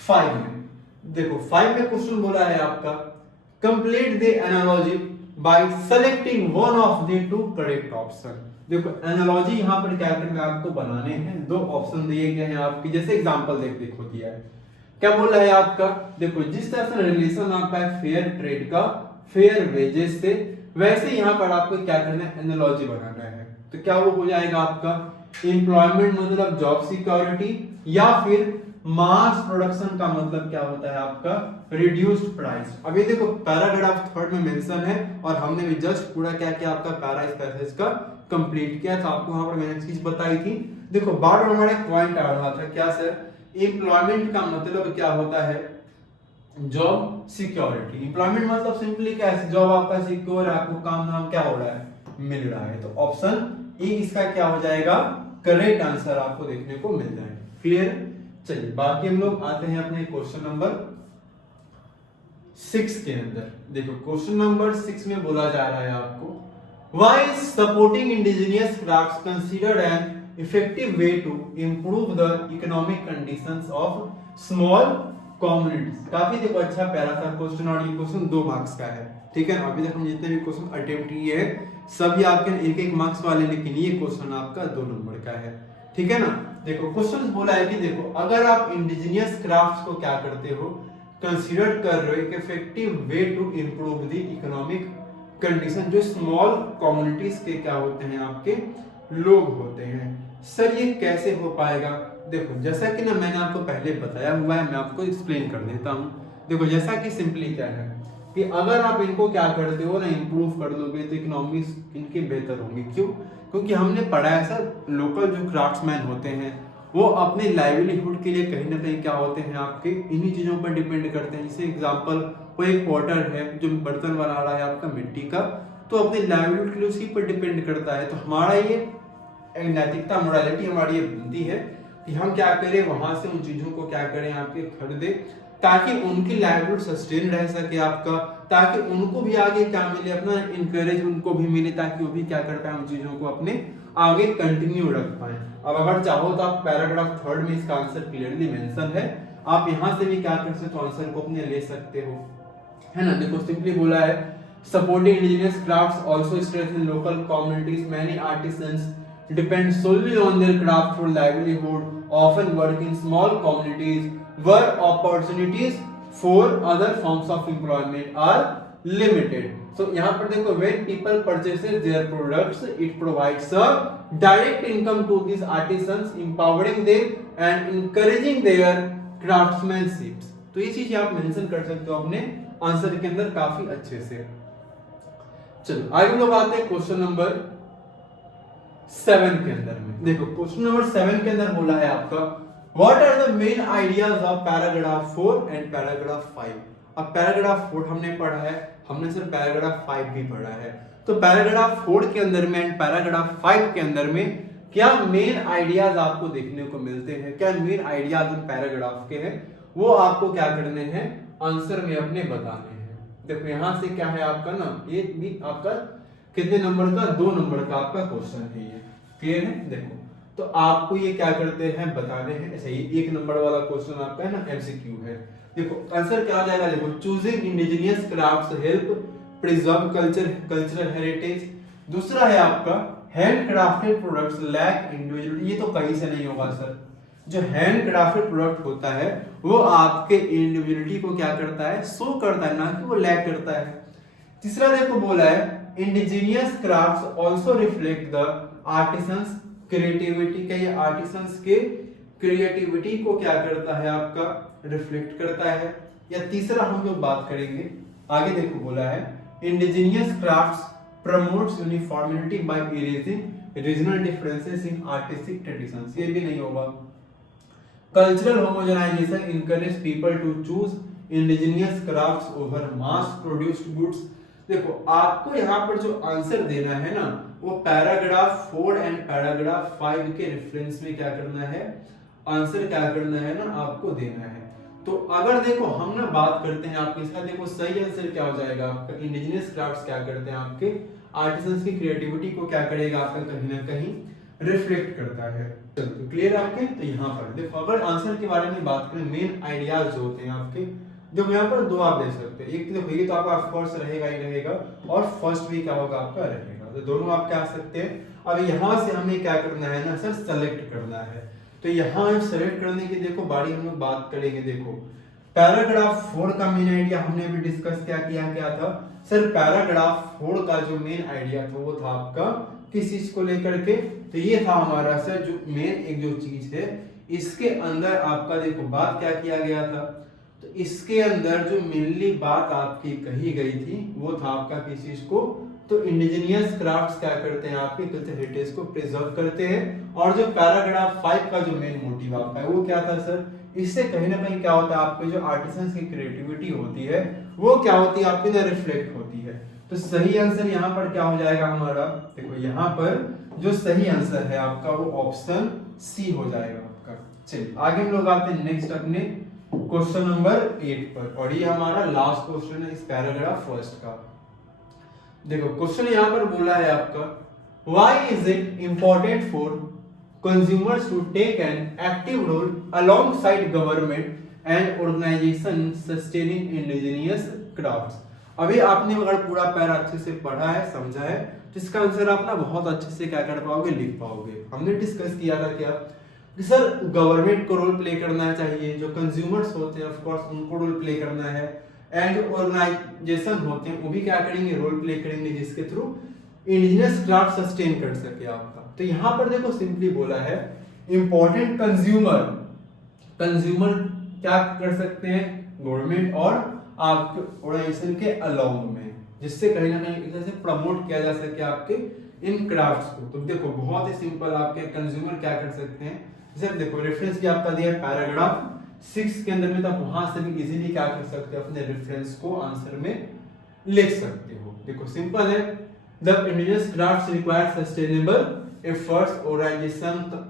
5 में। देखो 5 में क्वेश्चन बोला है आपका complete the analogy bye selecting one of the two correct option. देखो एनालॉजी यहाँ पर क्या करना है आपको बनाने हैं, दो ऑप्शन दिए गए हैं आपकी, जैसे एग्जांपल देखो दिया है क्या बोला है आपका, देखो जिस तरह से रिलेशन आपका है फेयर ट्रेड का फेयर वेजेस से, वैसे यहाँ पर आपको क्या करना है एनालॉजी बनाना है। तो क्या वो हो जाएगा आपका एम्प्लॉयमेंट मतलब जॉब सिक्योरिटी, या फिर मास प्रोडक्शन का मतलब क्या होता है आपका रिड्यूस्ड प्राइस। अभी देखो पैराग्राफ थर्ड में मेंशन है और हमने भी जस्ट पूरा क्या किया आपका पैरा इस पैसेज का कंप्लीट किया था। आपको वहां पर मैंने चीज बताई थी। देखो बार बार हमारा एक पॉइंट आ रहा था क्या सर, एम्प्लॉयमेंट का मतलब क्या होता है जॉब सिक्योरिटी। एम्प्लॉयमेंट मतलब सिंपली क्या है, जॉब आपका सिक्योर है, आपको काम नाम क्या हो रहा है मिल रहा है। तो ऑप्शन ए इसका क्या हो जाएगा करेक्ट आंसर आपको देखने को मिल जाएगा। क्लियर। चलिए बाकी हम लोग आते हैं अपने क्वेश्चन नंबर 6 के अंदर। देखो क्वेश्चन नंबर 6 में बोला जा रहा है आपको why is supporting indigenous crafts considered an effective way to improve the economic conditions of small communities। काफी देखो अच्छा प्यारा सा क्वेश्चन और ये क्वेश्चन 2 मार्क्स का है। ठीक है, अभी तक हम जितने भी क्वेश्चन अटेम्प्ट किए हैं सभी आपके 1-1 मार्क्स वाले, लेकिन ये क्वेश्चन आपका 2 नंबर का है। ठीक है ना। देखो क्वेश्चन बोला है कि देखो अगर आप इंडिजिनियस क्राफ्ट्स को क्या करते हो कंसीडर कर रहे हो एक effective way to improve the economic condition, जो स्मॉल कम्युनिटीज के क्या होते हैं आपके लोग होते हैं, सर ये कैसे हो पाएगा। देखो जैसा कि ना मैंने आपको पहले बताया हुआ है, मैं आपको एक्सप्लेन कर देता हूँ। देखो जैसा कि सिंपली क्या है कि अगर आप इनको क्या करते हो ना इंप्रूव कर दोगे तो इकोनॉमिक्स इनकी बेहतर होंगी। क्यों? क्योंकि हमने पढ़ा है सर लोकल जो क्राफ्ट्समैन होते हैं वो अपने लाइवलीहुड के लिए कहीं ना कहीं क्या होते हैं आपके इन्हीं चीजों पर डिपेंड करते हैं। जैसे एग्जांपल कोई एक पॉटर है जो बर्तन बना रहा है आपका मिट्टी का, तो अपने लाइवलीहुड के लिए उसी पर डिपेंड करता है। तो हमारा ये नैतिकता मोरालिटी हमारी ये बनती है कि हम क्या करें वहां से उन चीजों को क्या करें आपके खरीदे ताकि उनकी लाइवलीहुड सस्टेन रह सके आपका, ताकि उनको भी आगे क्या मिले अपना इनकरेज उनको भी मिले ताकि वो भी क्या कर पाए उन चीजों को अपने आगे कंटिन्यू रख पाए। अब अगर चाहो तो आप पैराग्राफ 3 में इसका आंसर क्लियरली मेंशन है, आप यहां से भी क्या कर सकते हो आंसर को अपने ले सकते हो, है ना। देखो सिंपली बोला है supporting indigenous crafts also strengthen local communities, many artisans depend solely on their craft for livelihood, often work in small communities where opportunities for other forms of employment are limited। So यहाँ पर देखो when people purchases their products it provides a direct income to these artisans, empowering them and encouraging their craftsmanship। तो ये चीज आप mention कर सकते हो अपने आंसर के अंदर काफी अच्छे से। चलो आगे लोग आते हैं क्वेश्चन नंबर 7 के अंदर में। देखो क्वेश्चन नंबर 7 के अंदर बोला है आपका what are the main ideas of paragraph 4 and paragraph 5। अब पैराग्राफ 4 हमने पढ़ा है, हमने सिर्फ पैराग्राफ 5 भी पढ़ा है। तो पैराग्राफ 4 के अंदर में एंड पैराग्राफ 5 के अंदर में क्या मेन आइडियाज आपको देखने को मिलते हैं, क्या मेन आइडियाज उन पैराग्राफ के हैं वो आपको क्या करने हैं आंसर में अपने बताने हैं। देखो यहां से क्या है आपका ना ये भी आपका कितने नंबर का 2 नंबर का आपका क्वेश्चन है ये। क्लियर है। देखो तो आपको ये क्या करते हैं बताने हैं, ऐसे ही 1 नंबर वाला क्वेश्चन आपका है ना एमसीक्यू है। देखो आंसर क्या आ जाएगा, देखो choosing indigenous crafts help preserve cultural heritage. दूसरा है आपका hand crafted products lack individuality. ये तो कहीं से नहीं होगा सर, जो हैंड क्राफ्टेड प्रोडक्ट होता है वो आपके इंडिविजुअलिटी को क्या करता है शो करता है, ना कि वो लैक करता है। तीसरा देखो बोला है indigenous crafts also reflect the artisans creativity. क्या ये आर्टिसंस के क्रिएटिविटी को क्या करता है आपका रिफ्लेक्ट करता है। या तीसरा हम लोग बात करेंगे आगे देखो बोला है indigenous crafts promotes uniformity by erasing regional differences in artistic traditions. ये भी नहीं होगा। Cultural homogenization encourage people to choose indigenous crafts over mass produced goods. देखो आपको यहाँ पर जो आंसर देना है ना वो पैराग्राफ 4 एंड पैराग्राफ 5 के रेफरेंस में क्या करना है आंसर क्या करना है ना आपको देना है। तो अगर देखो हम ना बात करते हैं आपके साथ, देखो सही आंसर क्या हो जाएगा आपका इंडिजिनियस क्राफ्ट्स क्या करते हैं आपके आर्टिसंस की क्रिएटिविटी को क्या करेगा आपका कहीं ना कहीं रिफ्लेक्ट करता है। तो क्लियर आपके? तो यहाँ पर देखो अगर आंसर के बारे में बात करें, मेन आइडियाज जो होते हैं आपके, देखो यहाँ पर दो आप दे सकते हैं, एक देखो ये तो आपका ऑफकोर्स रहेगा ही रहेगा, और फर्स्ट भी क्या होगा आपका रहेगा, तो दोनों आप क्या सकते हैं। अब यहाँ से हमें क्या करना है ना सर, सेलेक्ट करना है। तो यहाँ सेलेक्ट करने की देखो बारी हम लोग बात करेंगे। देखो पैराग्राफ 4 का मेन आइडिया हमने अभी डिस्कस क्या था सर, पैराग्राफ 4 का जो मेन आइडिया था वो था आपका किस चीज को लेकर के, तो ये था हमारा सर जो मेन एक जो चीज है इसके अंदर आपका देखो बात क्या किया गया था, तो इसके अंदर जो मेनली बात आपकी कही गई थी वो था आपका किस चीज को, तो इंडिजिनियस क्राफ्ट्स क्या करते हैं आपके कल्चर हेरिटेज को प्रिजर्व करते हैं। और जो पैराग्राफ 5 का जो मेन मोटिव आपका है वो क्या था सर, इससे कहीं ना कहीं क्या होता है आपके जो आर्टिसंस की क्रिएटिविटी होती है वो क्या होती है आपके अंदर रिफ्लेक्ट होती है। तो सही आंसर यहाँ पर क्या हो जाएगा हमारा, देखो यहाँ पर जो सही आंसर है आपका वो ऑप्शन सी हो जाएगा आपका। चलिए आगे हम लोग आते हैं नेक्स्ट अपने क्वेश्चन नंबर 8 पर, और ये हमारा लास्ट क्वेश्चन है इस पैराग्राफ फर्स्ट का। देखो क्वेश्चन यहाँ पर बोला है आपका, why is it important for consumers to take an active role alongside government and organization sustaining indigenous crafts. अभी आपने अगर पूरा पैरा अच्छे से पढ़ा है समझा है तो इसका आंसर आप ना बहुत अच्छे से क्या कर पाओगे, लिख पाओगे। हमने डिस्कस किया था क्या कि सर गवर्नमेंट को रोल प्ले करना चाहिए, जो कंज्यूमर्स होते हैं ऑफ कोर्स उनको रोल प्ले करना है, एंड जो ऑर्गेनाइजेशन होते हैं वो भी क्या करेंगे, रोल प्ले करेंगे, जिसके थ्रू इंडिजिनियस क्राफ्ट सस्टेन कर सके आपका। तो यहाँ पर देखो सिंपली बोला है इंपॉर्टेंट कंज्यूमर, कंज्यूमर क्या कर सकते हैं, गवर्नमेंट और आपके ऑर्गेनाइजेशन के अलोंग में, जिससे कहीं ना कहीं एक तरह से प्रमोट किया जा सके आपके इन क्राफ्ट्स को। तो देखो बहुत ही सिंपल आपके कंज्यूमर क्या कर सकते हैं, जैसे देखो रेफरेंस भी आपका दिया है पैराग्राफ 6 के अंदर में, तो वहां से भी इजीली क्या कर सकते हो अपने रेफरेंस को आंसर में लिख सकते हो। देखो सिंपल है, the indigenous crafts require sustainable efforts, organization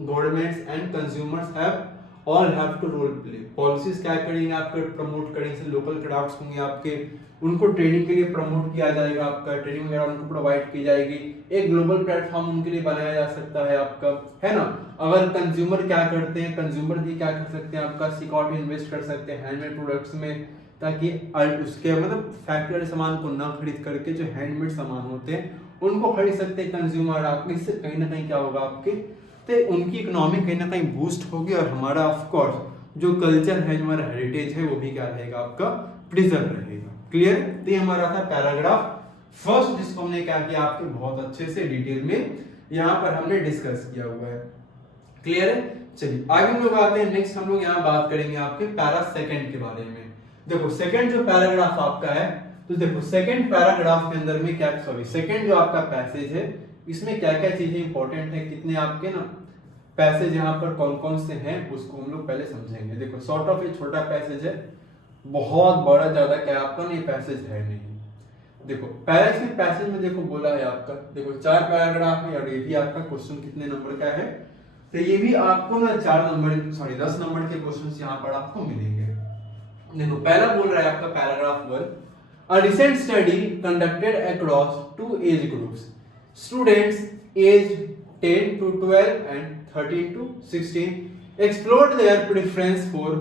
governments and consumers have all have to role play. Policies क्या करेंगे आपके, प्रमोट करेंगे, जैसे लोकल क्राफ्ट्स होंगे आपके उनको ट्रेनिंग के लिए प्रमोट किया जाएगा, आपका ट्रेनिंग वगैरह उनको प्रोवाइड की जाएगी, एक ग्लोबल प्लेटफॉर्म उनके लिए बनाया जा सकता है आपका, है ना। अगर कंज्यूमर क्या करते हैं, कंज्यूमर भी क्या कर सकते हैं आपका सीक आउट इन्वेस्ट कर सकते हैं हैंडमेड प्रोडक्ट्स में, ताकि उसके मतलब फैक्ट्री वाले सामान को ना खरीद करके जो हैंडमेड सामान होते हैं उनको खरीद सकते हैं कंज्यूमर आपके। इससे कहीं ना कहीं क्या होगा आपके, तो उनकी इकोनॉमी कहीं ना कहीं बूस्ट होगी, और हमारा ऑफ कोर्स जो कल्चर है जो हमारा हेरिटेज है वो भी क्या रहेगा आपका, प्रिजर्व रहेगा। क्लियर? तो ये हमारा था पैराग्राफ फर्स्ट, जिसको हमने क्या किया आपके बहुत अच्छे से डिटेल में यहाँ पर हमने डिस्कस किया हुआ है। क्लियर है? चलिए आगे हम लोग आते हैं, नेक्स्ट हम लोग यहाँ बात करेंगे आपके पैरा सेकंड के बारे में। देखो सेकंड जो पैराग्राफ आपका है, तो देखो सेकंड पैराग्राफ के अंदर में क्या, सॉरी सेकंड जो आपका पैसेज है इसमें क्या क्या चीजें इंपॉर्टेंट है, कितने आपके ना पैसेज यहाँ पर कौन कौन से हैं उसको हम लोग पहले समझेंगे। देखो सॉर्ट ऑफ ये छोटा पैसेज है, बहुत बड़ा ज्यादा क्या आपका नहीं पैसेज है नहीं। देखो पहले पैसेज में देखो बोला है आपका, देखो 4 पैराग्राफ है, और ये भी आपका क्वेश्चन कितने नंबर का है, तो ये भी आपको ना 10 नंबर के क्वेश्चन यहाँ पर आपको मिलेंगे। देखो पहला बोल रहा है आपका paragraph 1, a recent study conducted across 2 age groups, students age 10 to 12 and 13 to 16 explored their preference for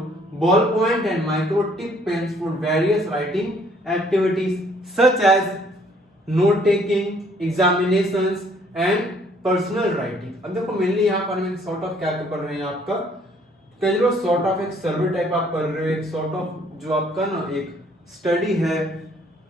ballpoint and micro tip pens for various writing activities such as note taking, examinations and personal writing। अब देखो mainly यहाँ पर हम sort of क्या पढ़ रहे हैं आपका, कई लोग सॉर्ट ऑफ एक सर्वे टाइप आप पढ़ रहे हो, एक सॉर्ट ऑफ जो आपका ना एक स्टडी है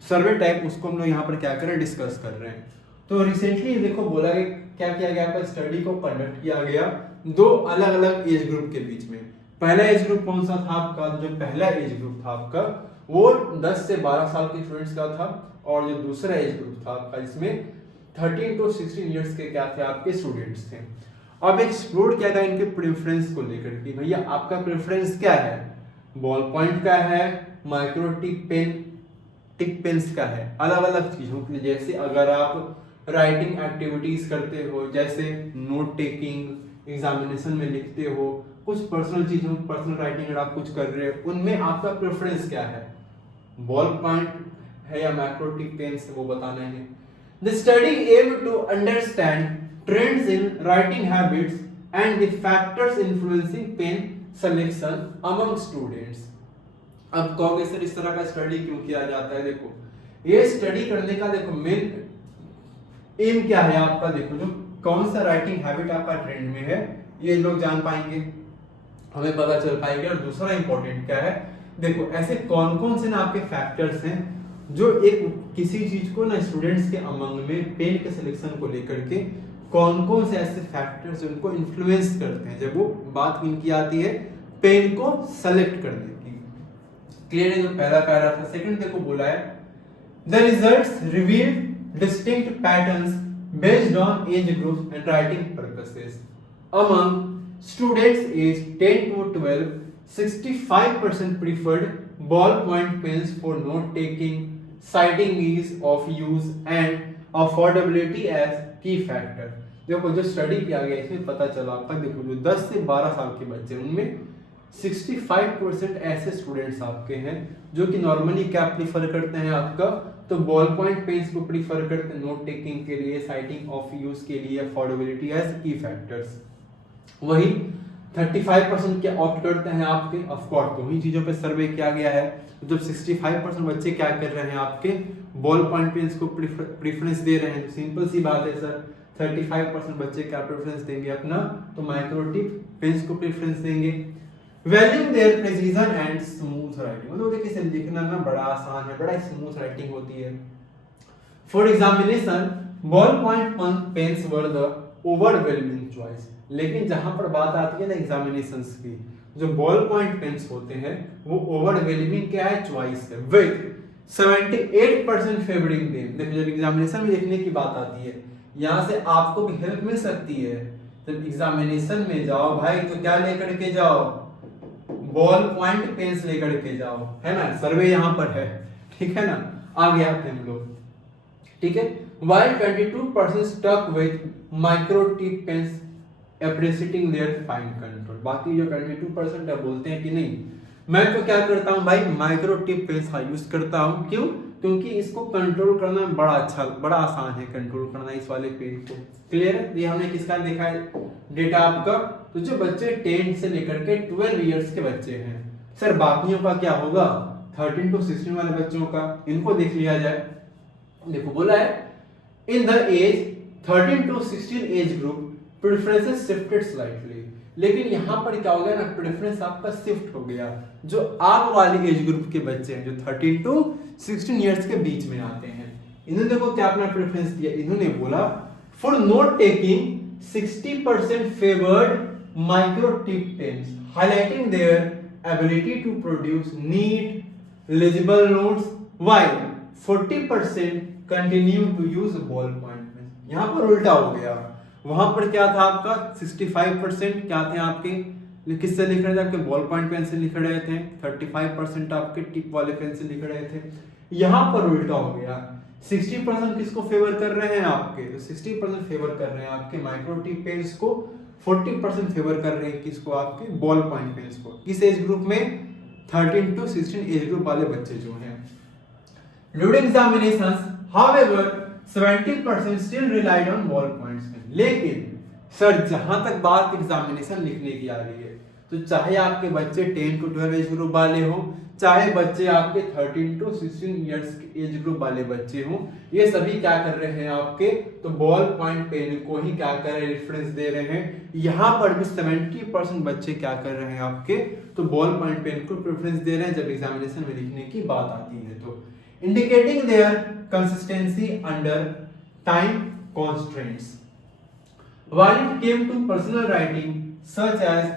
सर्वे टाइप, उसको हम लोग यहाँ पर क्या कर रहे हैं, डिस्कस कर रहे हैं। तो रिसेंटली देखो बोला कि क्या किया गया आपका, स्टडी को कंडक्ट किया गया 2 अलग अलग एज ग्रुप के बीच में। पहला एज ग्रुप कौन सा था आपका, जो पहला एज ग्रुप था आपका वो 10 से 12 साल के स्टूडेंट्स का था, और जो दूसरा एज ग्रुप था आपका इसमें 13 to 16 इयर्स के क्या थे आपके स्टूडेंट्स थे। अब एक्सप्लोर किया गया इनके प्रेफरेंस को लेकर कि भैया आपका प्रेफरेंस क्या है, बॉल पॉइंट का है, माइक्रो टिक पेन्स का है, अलग अलग चीजों के लिए। जैसे अगर आप राइटिंग एक्टिविटीज करते हो, जैसे नोट टेकिंग, एग्जामिनेशन में लिखते हो, कुछ पर्सनल चीजों पर्सनल राइटिंग अगर आप कुछ कर रहे हो, उनमें आपका प्रेफरेंस क्या है, बॉल पॉइंट है या मैक्रोटिक पेन से, वो बताना है। The study aim to understand trends in writing habits and the factors influencing pen selection among students. अब कहोगे सर इस तरह का स्टडी क्यों किया जाता है? देखो ये स्टडी करने का देखो मेन एम क्या है आपका, देखो जो कौन सा राइटिंग हैबिट आपका ट्रेंड में है ये लोग जान पाएंगे, हमें पता चल पाएंगे। और दूसरा इंपॉर्टेंट क्या है, देखो ऐसे कौन कौन से ना आपके फैक्टर्स हैं जो एक किसी चीज को ना स्टूडेंट्स के अमंग में पेन के सिलेक्शन को लेकर के कौन कौन से ऐसे फैक्टर्स उनको इन्फ्लुएंस करते हैं जब वो बात इनकी आती है पेन को सेलेक्ट करने की। क्लियर है? जो पहला पैरा था। सेकंड देखो बोला है the results reveal distinct patterns based on age groups and writing purposes among students aged 10 to 12, 65% preferred ballpoint pens for note taking, citing ease of use and affordability as key factor। देखो जो study किया गया इसमें पता चला आपका, देखो जो 10 से 12 साल के बच्चे उनमें 65% ऐसे स्टूडेंट्स आपके हैं जो कि नॉर्मली क्या प्रीफर करते हैं आपका, तो बॉल पॉइंट पेन्स को प्रीफर करते हैं नोट टेकिंग के लिए, साइटिंग ऑफ यूज के लिए, अफोर्डेबिलिटी एज की फैक्टर्स। वही 35% क्या ऑप्ट करते हैं आपके, ऑफ कोर्स तो वही चीजों पे सर्वे किया गया है। जब 65% बच्चे क्या कर रहे हैं आपके बॉल पॉइंट पेन्स को प्रेफरेंस दे रहे हैं, तो सिंपल सी बात है सर 35% बच्चे क्या प्रेफरेंस देंगे अपना, तो माइक्रोटिप पेन्स को प्रेफरेंस देंगे। Valuing their precision and smooth writing, मतलब देखिए इसे लिखना ना बड़ा आसान है, बड़ा स्मूथ राइटिंग होती है। For examination ball point pens were the overwhelming choice, लेकिन जहां पर बात आती है ना एग्जामिनेशंस की, जो बॉल पॉइंट पेन्स होते हैं वो ओवरवेलमिंग क्या है, चॉइस है, विद 78% फेवरिंग देम। देखो जब एग्जामिनेशन में लिखने की बात आती है यहां से आपको भी हेल्प मिल सकती है। जब एग्जामिनेशन में जाओ भाई तो क्या लेकर के जाओ, बॉल पॉइंट पेन्स लेकर के जाओ, है ना, सर्वे यहां पर है, ठीक है ना। आगे आते हैं हम लोग, ठीक है। while 22% stuck with micro tip pens appreciating their fine control, बाकी जो 22% है बोलते हैं कि नहीं मैं तो क्या करता हूं भाई माइक्रो टिप पेन्स का यूज करता हूं, क्यों, क्योंकि इसको कंट्रोल करना बड़ा अच्छा, बड़ा आसान है कंट्रोल करना इस वाले पेन को। क्लियर है? ये हमने किसका देखा है डेटा आपका, तो जो बच्चे 10 से लेकर के 12 इयर्स के बच्चे हैं। सर बाकियों का क्या होगा, 13 to 16 वाले बच्चों का, इनको देख लिया जाए। देखो बोला है in the age 13 to 16 age group preferences shifted slightly, लेकिन यहां पर क्या हो गया ना, प्रेफरेंस आपका शिफ्ट हो गया। जो आग वाले एज ग्रुप के बच्चे हैं जो 13 to 16 इयर्स के बीच में आते हैं, इन्होंने देखो क्या अपना प्रेफरेंस दिया, इन्होंने बोला for note taking 60% favoured micro tip pens highlighting their ability to produce neat legible notes while 40% continue to use ball point pen. यहां पर उल्टा हो गया, वहां पर क्या था आपका 65% क्या थे आपके किससे लिख रहे थे, आपके बॉल पॉइंट पेन से लिख रहे थे, 35% आपके टिप वाले पेन से लिख रहे थे। यहां पर उल्टा हो गया, 60% किसको फेवर कर रहे हैं आपके, तो 60% फेवर कर रहे हैं आपके माइक्रो टिप पेन्स को, 40% फेवर कर रहे हैं किसको, आपके बॉल पॉइंट पेन्स को। किस एज ग्रुप में, 13 to 16 एज ग्रुप वाले बच्चे जो हैं। During examinations however 70% still relied on ball points, लेकिन सर जहां तक बात एग्जामिनेशन लिखने की आ रही है तो चाहे आपके बच्चे 10 to 12 एज ग्रुप वाले हो, चाहे बच्चे आपके 13 to 16 इयर्स के एज ग्रुप वाले बच्चे हो, ये सभी क्या कर रहे हैं आपके, तो बॉल पॉइंट पेन को ही क्या कर रहे हैं, रेफरेंस दे रहे हैं। यहां पर भी 70% बच्चे क्या कर रहे हैं आपके, तो बॉल पॉइंट पेन को प्रेफरेंस दे रहे हैं जब एग्जामिनेशन में लिखने की बात आती है। तो indicating their consistency under time constraints. While it came to personal writing such as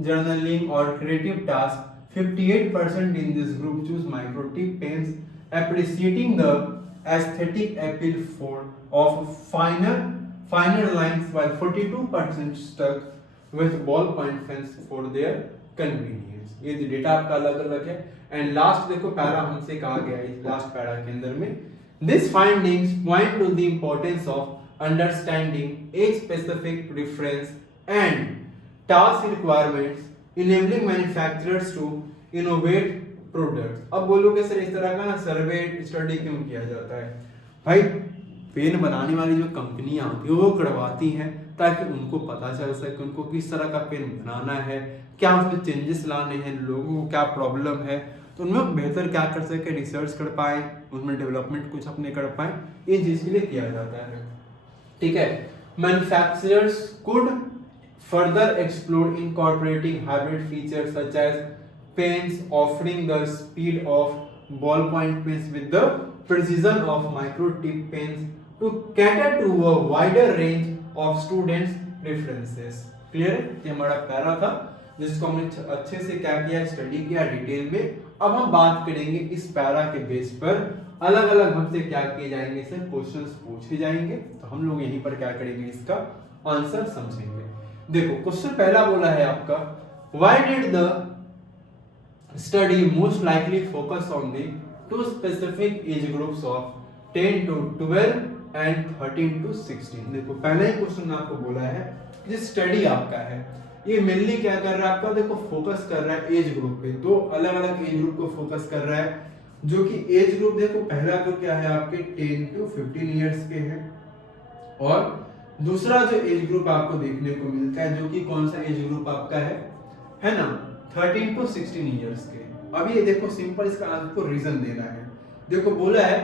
journaling or creative tasks, 58% in this group choose microtip pens, appreciating the aesthetic appeal of finer lines, while 42% stuck with ballpoint pens for their convenience. ये data आपका अलग अलग है। And last देखो para हमसे कहा गया है इस लास्ट पैरा के अंदर में, this findings point to the importance of understanding age specific preference and task requirements enabling manufacturers to innovate products. अब बोलोगे सर इस तरह का ना सर्वे स्टडी क्यों किया जाता है, भाई पेन बनाने वाली जो कंपनियां होती है वो करवाती हैं, ताकि उनको पता चल सके उनको किस तरह का पेन बनाना है, क्या उसमें चेंजेस लाने हैं, लोगों को क्या प्रॉब्लम है, तो उनमें बेहतर क्या कर सके, रिसर्च कर पाए, उसमें डेवलपमेंट कुछ अपने कर पाए, इन चीज के लिए किया जाता है। ठीक है, manufacturers could further explore incorporating hybrid features such as pens offering the speed of ballpoint pens with the precision of micro tip pens to cater to a wider range of students preferences। Clear है, ये हमारा para था जिसको हमने अच्छे से क्या किया, स्टडी किया डिटेल में। अब हम बात करेंगे इस पैरा के बेस पर अलग अलग हमसे क्या किए जाएंगे, सर क्वेश्चंस पूछे जाएंगे, तो हम लोग यहीं पर क्या करेंगे, इसका आंसर समझेंगे। देखो क्वेश्चन पहला बोला है आपका, why did the study most likely focus on the two specific age groups of 10 to 12 and 13 to 16। देखो पहले ही क्वेश्चन आपको बोला है कि स्टडी आपका है ये मेनली क्या कर रहा है आपका, देखो फोकस कर रहा है एज ग्रुप पे, दो अलग अलग एज ग्रुप को फोकस कर रहा है, जो कि एज ग्रुप देखो पहला तो क्या है आपके 10 to 15 इयर्स के हैं, और दूसरा जो एज ग्रुप आपको देखने को मिलता है जो कि कौन सा एज ग्रुप आपका है ना, 13 to 16 इयर्स के। अब ये देखो सिंपल इसका आपको रीजन देना है। देखो बोला है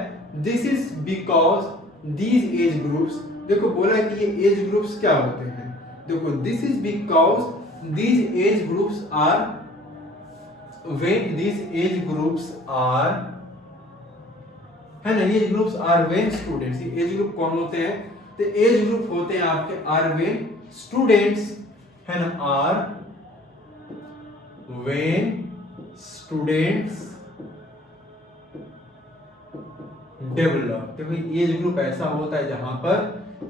this is because these age groups, देखो बोला है कि ये एज ग्रुप्स क्या होते हैं, देखो this is because these age groups are when these age groups are, है ना, age groups are when students, ये एज ग्रुप कौन होते हैं, तो एज ग्रुप होते हैं आपके आर व्हेन स्टूडेंट्स, है ना, आर when students develop। तो भाई एज ग्रुप ऐसा होता है जहां पर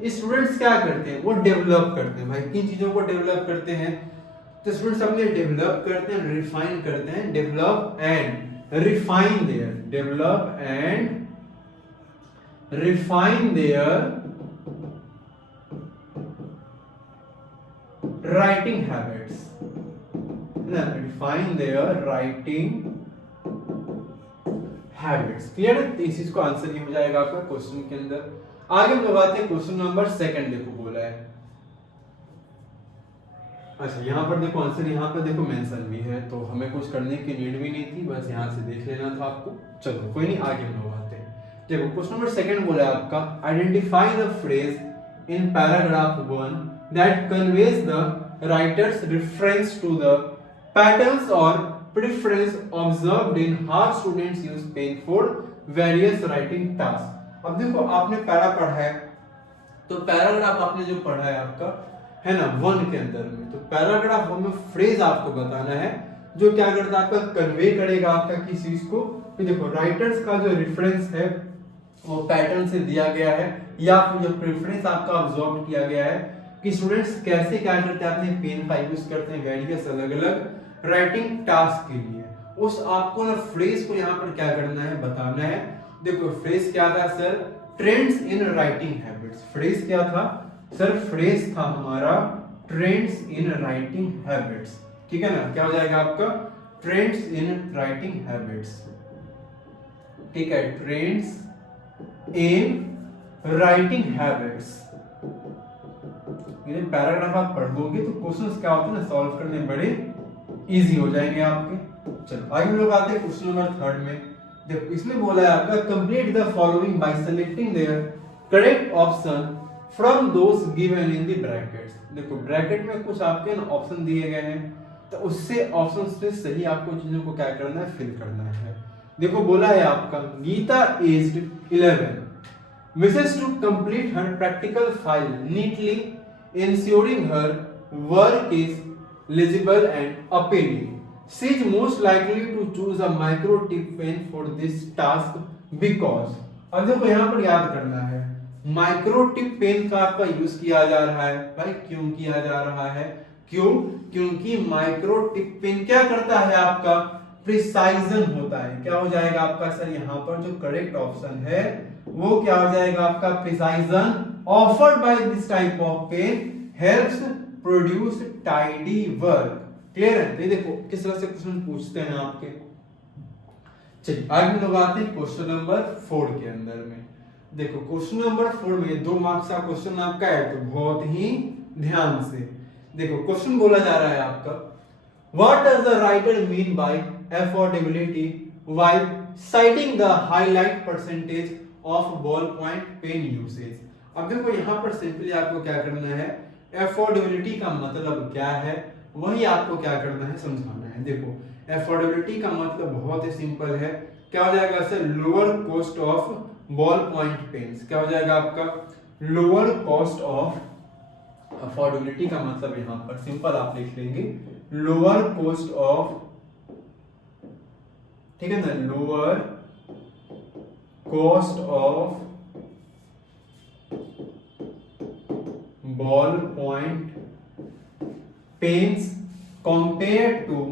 स्टूडेंट्स क्या करते हैं, वो डेवलप करते हैं। भाई किन चीजों को डेवलप करते हैं, तो स्टूडेंट्स अपने डेवलप करते हैं, रिफाइन करते हैं, develop and refine their, develop and refine their writing habits, refine their writing habits। Clear है, तो इस चीज को आंसर ये हो जाएगा आपका क्वेश्चन के अंदर। आगे हम लोग आते हैं क्वेश्चन नंबर सेकंड। देखो बोला है, अच्छा यहाँ पर देखो आंसर यहाँ पर देखो मेंशन भी है, तो हमें कुछ करने की नीड भी नहीं थी, बस यहाँ से देख लेना था आपको। चलो कोई नहीं, आगे हम लोग आते हैं। देखो क्वेश्चन नंबर सेकंड बोला है आपका, identify the phrase in paragraph 1 that conveys the writer's reference to the patterns or preference observed in how students use pen for various writing tasks। अब देखो आपने पैरा पढ़ा है, तो पैराग्राफ आपने जो पढ़ा है आपका, है ना, 1 के अंदर में, तो पैराग्राफ 1 में फ्रेज आपको बताना है जो क्या करता है आपका, कन्वे करेगा आपका किस चीज को, कि देखो राइटर्स का जो रेफरेंस है वो पैटर्न से दिया गया है, या फिर जो प्रेफरेंस आपका ऑब्जर्व किया गया है कि स्टूडेंट्स कैसे क्या करते हैं, अपने पेन का यूज करते हैं वेरियस अलग अलग राइटिंग टास्क के लिए। उस आपको ना फ्रेज को यहाँ पर क्या करना है, बताना है। देखो फ्रेज क्या था sir, trends in writing habits. Phrase क्या था सर, फ्रेज था हमारा ट्रेंड्स इन राइटिंग हैबिट्स। ठीक है ना, क्या हो जाएगा आपका, ट्रेंड्स इन राइटिंग हैबिट्स। ठीक है, ट्रेंड्स इन राइटिंग हैबिट्स। ये पैराग्राफ आप पढ़ दोगे तो क्वेश्चंस क्या होते हैं ना, सॉल्व करने बड़े इजी हो जाएंगे आपके। चलो आगे हम लोग आते हैं क्वेश्चन नंबर 3 में। देखो इसमें बोला है आपका, complete the following by selecting their correct option from those given in the brackets. देखो ब्रैकेट में कुछ आपके ना ऑप्शन दिए गए हैं, तो उससे ऑप्शन से सही आपको चीजों को क्या करना है, फिल करना है। देखो बोला है आपका, Geeta aged 11 wishes to complete her practical file neatly ensuring her work is legible and appealing. She is most likely to choose a micro tip pen for this task because, अब देखो यहाँ पर याद करना है, माइक्रो टिप पेन का आपका use किया जा रहा है। भाई क्यों किया जा रहा है, क्यों, क्योंकि माइक्रो टिप पेन क्या करता है आपका, प्रिसाइजन होता है। क्या हो जाएगा आपका सर, यहाँ पर जो करेक्ट ऑप्शन है वो क्या हो जाएगा आपका, precision offered by this type of pen helps produce tidy work। Clear है, तो ये देखो किस तरह से क्वेश्चन पूछते हैं आपके। चलिए आगे हम लोग आते हैं क्वेश्चन नंबर 4 के अंदर में। देखो क्वेश्चन नंबर 4 में 2 मार्क्स का क्वेश्चन आपका है, तो बहुत ही ध्यान से देखो। क्वेश्चन बोला जा रहा है आपका, what does the writer mean by affordability while citing the highlight percentage of ball point pen usage. अब देखो यहाँ पर सिंपली आपको क्या करना है, अफोर्डेबिलिटी का मतलब क्या है वही आपको क्या करना है, समझाना है। देखो अफोर्डेबिलिटी का मतलब बहुत ही सिंपल है, क्या हो जाएगा sir, lower cost of ball point pens. क्या हो जाएगा आपका, लोअर कॉस्ट ऑफ, अफोर्डेबिलिटी का मतलब यहां पर सिंपल आप लिख लेंगे लोअर कॉस्ट ऑफ, ठीक है ना, lower cost of ball point pens compare to,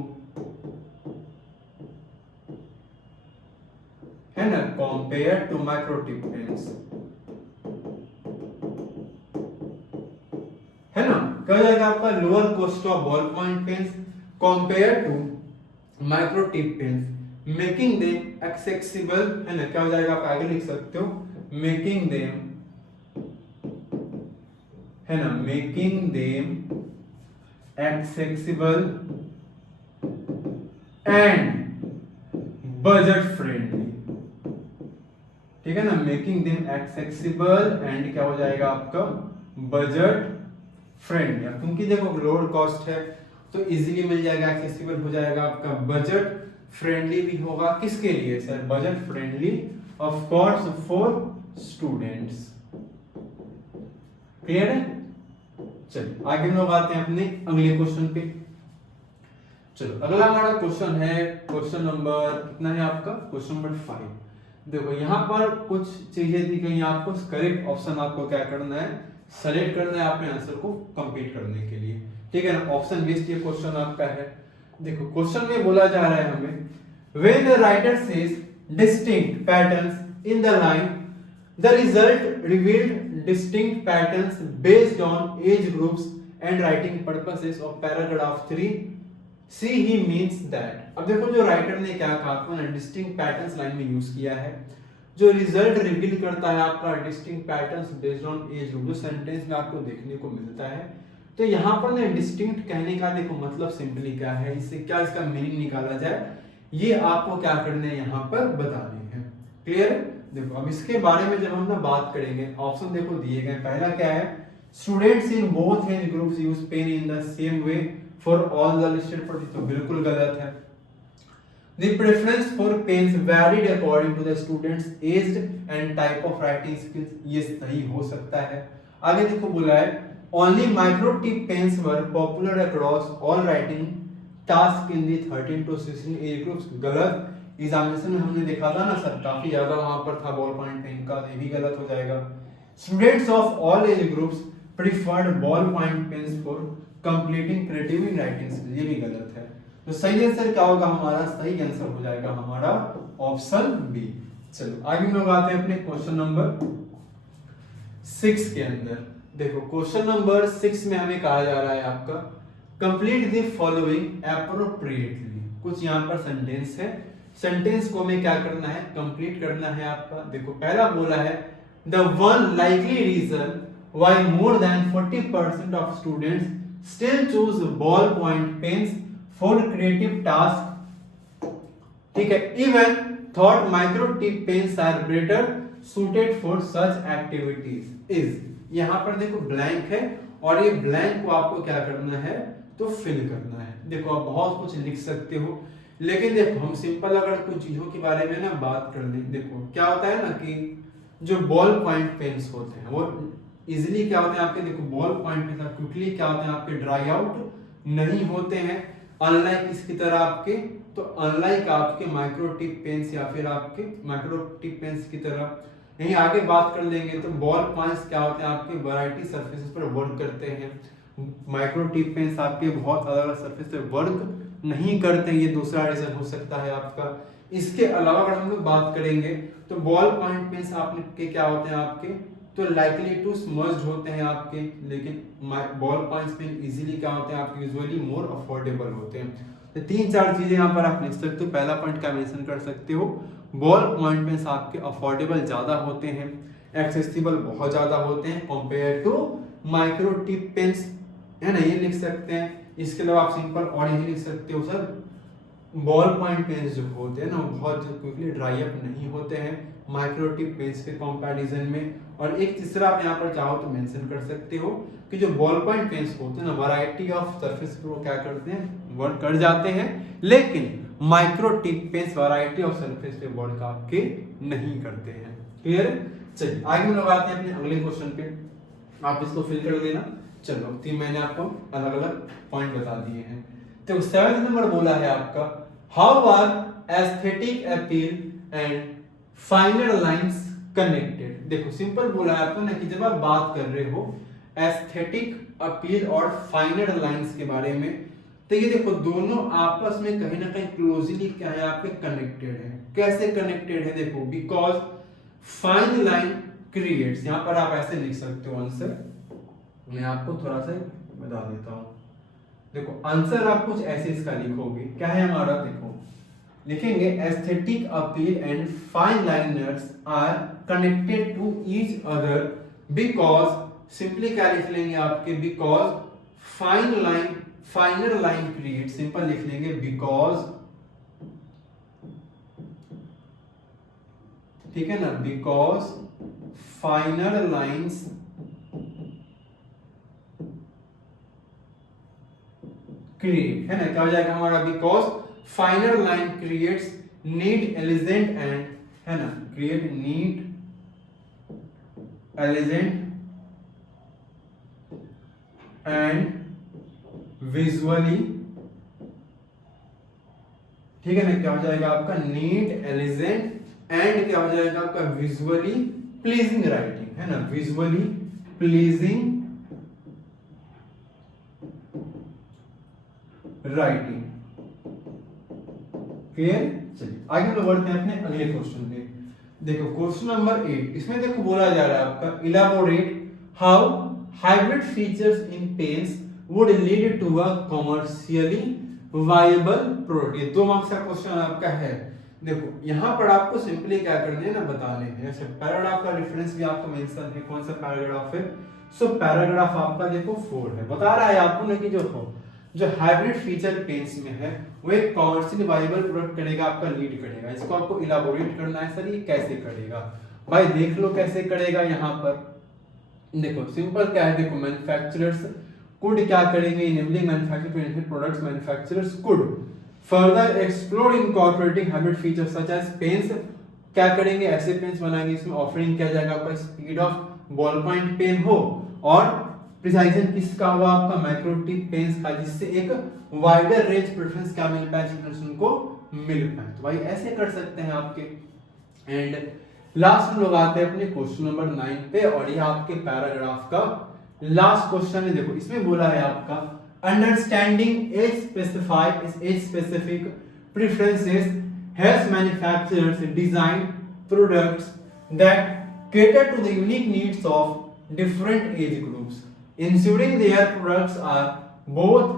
है ना, कंपेयर टू माइक्रोटिप पेन्स, है ना। क्या हो जाएगा आपका, lower cost of ball point pens compare to microtip pens making them accessible, है ना। क्या हो जाएगा, आप आगे लिख सकते हो, मेकिंग देम, है ना, making them accessible and budget friendly, ठीक है ना, मेकिंग देम एक्सेसिबल एंड क्या हो जाएगा आपका, बजट फ्रेंडली। क्योंकि देखो लोअर कॉस्ट है तो इजीली मिल जाएगा, एक्सेसिबल हो जाएगा आपका, बजट फ्रेंडली भी होगा। किसके लिए sir, budget friendly of course for students. Clear है। चलिए आगे हम लोग आते हैं अपने अगले क्वेश्चन पे। चलो अगला हमारा क्वेश्चन है, क्वेश्चन नंबर कितना है आपका, क्वेश्चन नंबर 5। देखो यहाँ पर कुछ चीजें दी गई, आपको करेक्ट ऑप्शन आपको क्या करना है, सेलेक्ट करना है अपने आंसर को कंप्लीट करने के लिए, ठीक है ना। ऑप्शन बेस्ड ये क्वेश्चन आपका है। देखो क्वेश्चन में बोला जा रहा है हमें, when the writer says distinct patterns in the line, the result revealed distinct patterns based on age groups and writing purposes of paragraph 3. See he means that. अब देखो जो राइटर ने क्या कहा, आपको ना डिस्टिंक्ट पैटर्न्स लाइन में use किया है, जो रिजल्ट रिवील करता है आपका distinct patterns based on age group, जो सेंटेंस में आपको देखने को मिलता है। तो यहाँ पर ना डिस्टिंक्ट कहने का देखो मतलब सिंपली क्या है, इससे क्या इसका मीनिंग निकाला जाए, ये आपको क्या करने हैं यहाँ पर बताने हैं। क्लियर। देखो अब इसके बारे में जब हम ना बात करेंगे, ऑप्शन देखो दिए गए, पहला क्या है, students in both age groups use pain in the same way for all the listed points, तो बिल्कुल गलत है। The preference for pens varied according to the student's age and type of writing skills, ये सही हो सकता है। आगे देखो बोला है only microtip pens were popular across all writing tasks in the 13 to 16 age groups, गलत। एग्जामिनेशन में हमने देखा था ना सर, काफी ज्यादा वहां पर था बॉल पॉइंट पेन का, ये भी गलत हो जाएगा। Students of all age groups preferred ball point pens for completing creative writing skills, ये भी गलत है। तो सही आंसर क्या होगा हमारा, सही आंसर हो जाएगा हमारा ऑप्शन बी। चलो आगे हम लोग आते हैं अपने क्वेश्चन नंबर 6 के अंदर। देखो क्वेश्चन नंबर 6 में हमें कहा जा रहा है आपका, कंप्लीट द फॉलोइंग एप्रोप्रिएटली। कुछ यहाँ पर सेंटेंस है, सेंटेंस को हमें क्या करना है, कंप्लीट करना है आपका। देखो पहला बोला है, the one likely reason why more than 40% of students still choose ball point pens for creative task, ठीक है, even thought micro tip pens are better suited for such activities is. यहां पर देखो ब्लैंक है और ये ब्लैंक को आपको क्या करना है, तो फिल करना है। देखो आप बहुत कुछ लिख सकते हो, लेकिन देखो हम सिंपल अगर कुछ चीजों के बारे में ना बात कर लें, देखो क्या होता है ना कि जो बॉल पॉइंट पेन्स होते हैं वो इजिली क्या होते हैं आपके, देखो बॉल पॉइंट पेन क्विकली क्या होते हैं आपके, ड्राई आउट नहीं होते हैं, अनलाइक इसकी तरह आपके, तो अनलाइक आपके माइक्रो टिप पेन्स या फिर आपके माइक्रो टिप पेन्स की तरह। यहीं आगे बात कर लेंगे तो बॉल पॉइंट्स क्या होते हैं आपके, वैरायटी सरफेसेस पर वर्क करते हैं, माइक्रो टिप पेन्स आपके बहुत अलग अलग सरफेस पे वर्क नहीं करते, ये दूसरा रीजन हो सकता है आपका। इसके अलावा अगर हम लोग बात करेंगे तो बॉल पॉइंट पेन्स आपके क्या होते हैं आपके, तो लाइकली टू स्मर्ज्ड होते हैं आपके, लेकिन बॉल पॉइंट्स पेन इजीली क्या होते हैं आपके, यूजुअली मोर अफोर्डेबल होते हैं। तो 3-4 चीजें यहाँ पर आप लिख सकते हो। पहला पॉइंट क्या मेंशन कर सकते हो, बॉल पॉइंट पेन्स आपके अफोर्डेबल ज्यादा होते हैं, एक्सेसिबल बहुत ज्यादा होते हैं compare to micro tip pens, है ना, ये लिख सकते हैं। इसके अलावा आप सिंपल और ये लिख सकते हो सर, बॉल पॉइंट पेन्स जो होते हैं ना वो बहुत क्विकली ड्राई अप नहीं होते हैं माइक्रो टिप पेन्स के कंपैरिजन में। और एक तीसरा आप यहाँ पर चाहो तो मेंशन कर सकते हो कि जो बॉल पॉइंट पेन्स होते हैं ना वैरायटी ऑफ सरफेस पे वो क्या करते हैं, वर्क कर जाते हैं, लेकिन micro tip pens variety of surface पे वर्क आपके नहीं करते हैं। क्लियर? चलिए आगे हम लोग आते हैं अपने अगले क्वेश्चन पे, आप इसको फिल कर देना। चलो 3 मैंने आपको अलग अलग पॉइंट बता दिए हैं। तो 7 नंबर बोला है आपका, how are aesthetic appeal and finer lines connected. देखो सिंपल बोला है आपको ना कि जब आप बात कर रहे हो एस्थेटिक अपील और फाइनर लाइंस के बारे में, तो ये देखो दोनों आपस में कहीं ना कहीं क्लोजली क्या है आपके कनेक्टेड है। कैसे कनेक्टेड है? देखो बिकॉज फाइन लाइन क्रिएट्स, यहां पर आप ऐसे लिख सकते हो आंसर, मैं आपको थोड़ा सा बता देता हूं। देखो आंसर आप कुछ ऐसे इसका लिखोगे, क्या है हमारा, देखो लिखेंगे aesthetic appeal and fine liners are connected to each other because, simply क्या लिख लेंगे आपके, because finer line create, simple लिख लेंगे बिकॉज, ठीक है ना, बिकॉज फाइनर लाइंस क्रिएट, है ना, क्या हो जाएगा हमारा, because finer line creates neat elegant and, है ना, create neat elegant and visually, ठीक है ना, क्या हो जाएगा आपका नीट एलिजेंट एंड क्या हो जाएगा आपका विजुअली प्लीजिंग राइटिंग, है ना, विजुअली प्लीजिंग राइटिंग। क्लियर? चलिए आगे हम बढ़ते हैं अपने अगले क्वेश्चन पे। देखो क्वेश्चन नंबर 8, इसमें देखो बोला जा रहा है आपका, elaborate how hybrid features in pens would lead to a commercially viable product. ये 2 मार्क्स का क्वेश्चन आपका है। देखो यहाँ पर आपको सिंपली क्या करना है ना, बताने हैं। अच्छा पैराग्राफ का रेफरेंस भी आपको मेंशन है, कौन सा पैराग्राफ है, सो पैराग्राफ आपका देखो 4 है। बता रहा है आपको ना कि जो हाइब्रिड फीचर पेन्स में है वो एक कमर्शियली वायबल प्रोडक्ट करेगा, आपका लीड करेगा। इसको आपको इलाबोरेट करना है सर, ये कैसे करेगा भाई, देख लो कैसे करेगा। यहाँ पर देखो सिंपल क्या है, देखो मैन्युफैक्चरर्स कुड क्या करेंगे, enabling manufacturing products, manufacturers could further explore incorporating hybrid features such as pens, क्या करेंगे, ऐसे पेन्स बनाएंगे इसमें ऑफरिंग किया जाएगा आपका speed of ball point pen हो और प्रिसाइजन किसका हुआ आपका माइक्रो टिप पेन्स का, जिससे एक वाइडर रेंज प्रेफरेंस क्या मिल पाए, स्टूडेंट्स उनको मिल पाए। तो भाई ऐसे कर सकते हैं आपके। एंड लास्ट हम लोग आते हैं अपने क्वेश्चन नंबर 9 पे, और यह आपके पैराग्राफ का लास्ट क्वेश्चन है। देखो इसमें बोला है आपका, understanding age specific preferences helps manufacturers design products that cater to the unique needs of different age groups, ensuring their products are both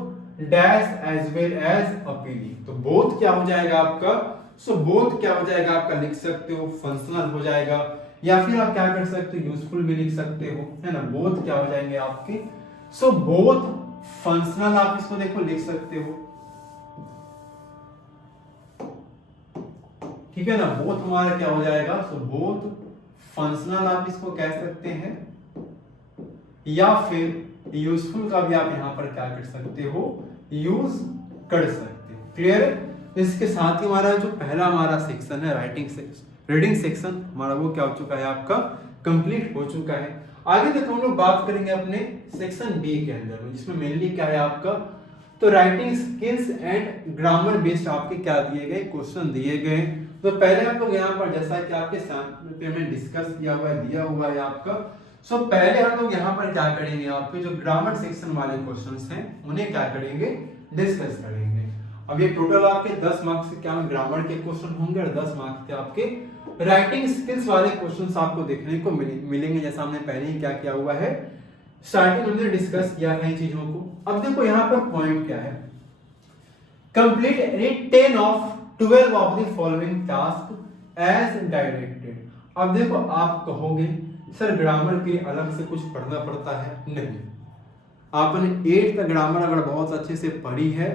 dash as well as appealing। तो both क्या हो जाएगा आपका, both क्या हो जाएगा आपका, लिख सकते हो फंक्शनल हो जाएगा, या फिर आप क्या कर सकते हो यूजफुल भी लिख सकते हो, है ना। both क्या हो जाएंगे आपके, both फंक्शनल आप इसको देखो लिख सकते हो, ठीक है ना। बोथ हमारा क्या हो जाएगा, बोथ फंक्शनल आप इसको कह सकते हैं, या फिर यूजफुल का भी आप यहां पर क्या कर सकते हो, यूज कर सकते हो। क्लियर है? इसके साथ ही हमारा जो पहला हमारा सेक्शन है रीडिंग सेक्शन हमारा, वो क्या हो चुका है आपका, कंप्लीट हो चुका है। आगे तक हम लोग बात करेंगे अपने सेक्शन बी के अंदर में, जिसमें मेनली क्या है आपका, तो writing skills and grammar based आपके क्या दिए गए, क्वेश्चन दिए गए। तो पहले हम लोग यहाँ पर जैसा कि आपके सामने में डिस्कस किया हुआ है, दिया हुआ है आपका, पहले हम लोग यहाँ पर क्या करेंगे, आपके जो ग्रामर सेक्शन वाले क्वेश्चंस हैं उन्हें क्या करेंगे, डिस्कस करेंगे। अब ये टोटल आपके 10 मार्क्स के क्या ग्रामर के क्वेश्चन होंगे और 10 मार्क्स के आपके राइटिंग स्किल्स वाले क्वेश्चंस आपको देखने को मिलेंगे, जैसा हमने पहले ही क्या किया हुआ है, स्टार्टिंग हमने डिस्कस किया है चीजों को। अब देखो यहाँ पर पॉइंट क्या है, complete 10 of 12 of the following task as directed। अब देखो आप कहोगे सर ग्रामर के लिए अलग से कुछ पढ़ना पड़ता है? नहीं। आपने 8th तक ग्रामर अगर बहुत अच्छे से पढ़ी है,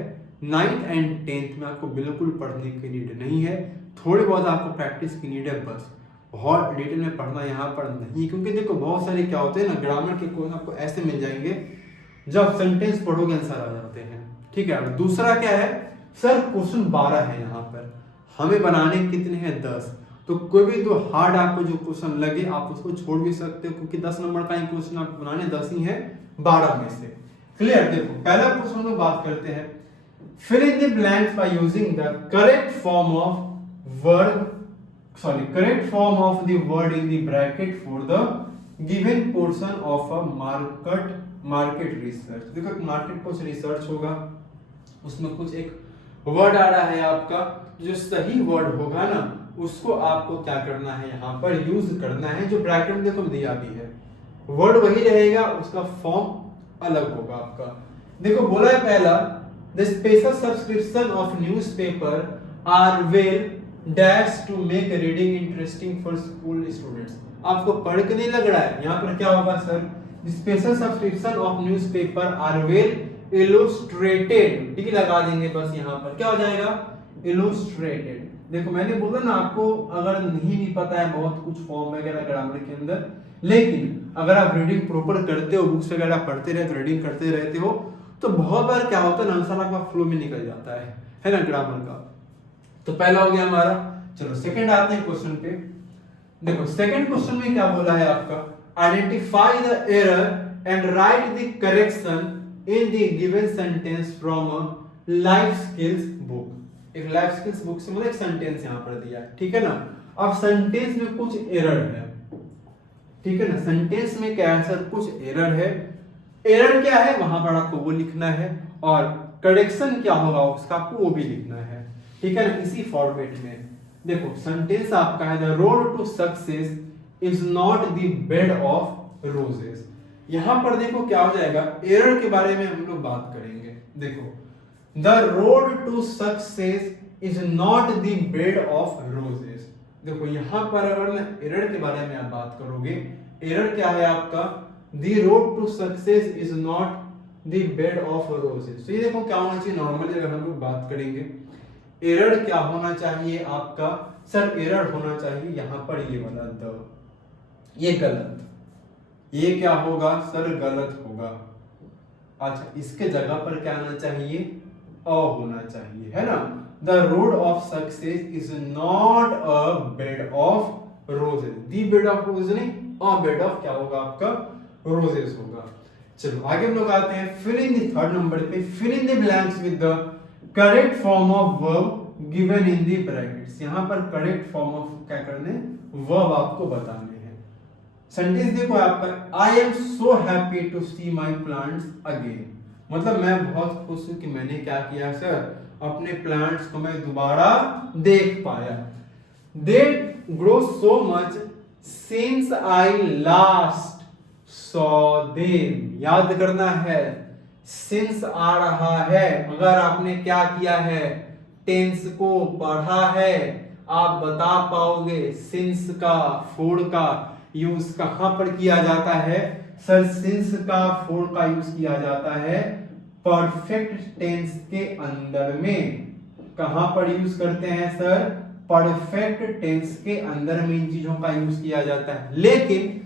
9th एंड 10th में आपको बिल्कुल पढ़ने की नीड नहीं है। थोड़ी बहुत आपको प्रैक्टिस की नीड है बस। बहुत डिटेल में पढ़ना यहाँ पर नहीं, क्योंकि देखो बहुत सारे क्या होते हैं ना, ग्रामर के क्वेश्चन आपको ऐसे मिल जाएंगे, जब सेंटेंस पढ़ोगे आंसर आ जाते हैं। ठीक है। और दूसरा क्या है सर, क्वेश्चन 12 है यहाँ पर, हमें बनाने कितने हैं? 10। तो कोई भी दो हार्ड आपको जो क्वेश्चन लगे आप उसको छोड़ भी सकते हो, क्योंकि 10 नंबर का ही क्वेश्चन आपको बनाने 10 ही है 12 में से। क्लियर? देखो पहला क्वेश्चन हम लोग बात करते हैं, fill in the blanks by using the correct form of word correct form of the word in the bracket for the given portion of a market research। देखो मार्केट कुछ रिसर्च होगा, उसमें कुछ एक वर्ड आ रहा है आपका, जो सही वर्ड होगा ना उसको आपको क्या करना है, यहाँ पर यूज करना है। जो ब्रैकेट में देखो दिया भी है, वर्ड वही रहेगा, उसका फॉर्म अलग होगा आपका। देखो बोला है पहला, the special subscription of newspaper are well dash to make reading interesting for school students. आपको पढ़ के नहीं लग रहा है, यहाँ पर क्या होगा sir, special subscription of newspaper are well illustrated, ठीक लगा देंगे बस, यहाँ पर क्या हो जाएगा, इलस्ट्रेटेड। देखो मैंने बोला ना आपको, अगर नहीं भी पता है बहुत कुछ फॉर्म वगैरह ग्रामर के अंदर, लेकिन अगर आप रीडिंग प्रॉपर करते हो, बुक्स वगैरह पढ़ते रहते, रीडिंग करते रहते हो, तो बहुत बार क्या होता है ना, आंसर आपका फ्लो में निकल जाता है ना ग्रामर का। तो पहला हो गया हमारा। चलो सेकंड आते हैं क्वेश्चन पे। देखो सेकंड क्वेश्चन में क्या बोला है आपका, identify the error and right the correction in the given sentence from a life skills book. एक लाइफ स्किल्स बुक से मतलब एक सेंटेंस यहाँ पर दिया है, ठीक है ना। अब सेंटेंस में कुछ एरर है, ठीक है ना, सेंटेंस में क्या है सर, कुछ एरर है। एरर क्या है वहां पर आपको वो लिखना है, और करेक्शन क्या होगा उसका आपको वो भी लिखना है, ठीक है ना, इसी फॉर्मेट में। देखो सेंटेंस आपका है, the road to success is not the bed of roses. यहां पर देखो क्या हो जाएगा, एरर के बारे में हम लोग बात करेंगे। देखो the road to success is not the bed of roses. देखो यहां पर अगर ना एरर के बारे में आप बात करोगे, एरर क्या है आपका, the road to success is not the bed of roses. तो ये देखो क्या होना चाहिए, नॉर्मली अगर हम लोग बात करेंगे, एरर क्या होना चाहिए आपका सर, एरर होना चाहिए यहाँ पर ये वाला द, ये गलत, ये क्या होगा सर, गलत होगा। अच्छा इसके जगह पर क्या आना चाहिए, अ होना चाहिए, है ना। The road of success is not a bed of roses, the bed of roses नहीं, अ बेड ऑफ क्या होगा आपका, रोजेस होगा। चलो आगे हम लोग आते हैं, fill in the third number पे, fill in the blanks with the correct form of verb given in the brackets. यहां पर करेक्ट फॉर्म ऑफ क्या करने, वर्ब आपको बताने हैं। सेंटेंस देखो आपका, I am so happy to see my plants again, मतलब मैं बहुत खुश हूं कि मैंने क्या किया सर, अपने प्लांट्स को मैं दोबारा देख पाया। They grow so much since I last saw them, याद करना है, सिंस आ रहा है, अगर आपने क्या किया है, टेंस को पढ़ा है, आप बता पाओगे सिंस का, फॉर का यूज कहां पर किया जाता है सर, सिंस का फॉर का यूज किया जाता है परफेक्ट टेंस के अंदर में। कहां पर यूज करते हैं सर, परफेक्ट टेंस के अंदर में इन चीजों का यूज किया जाता है। लेकिन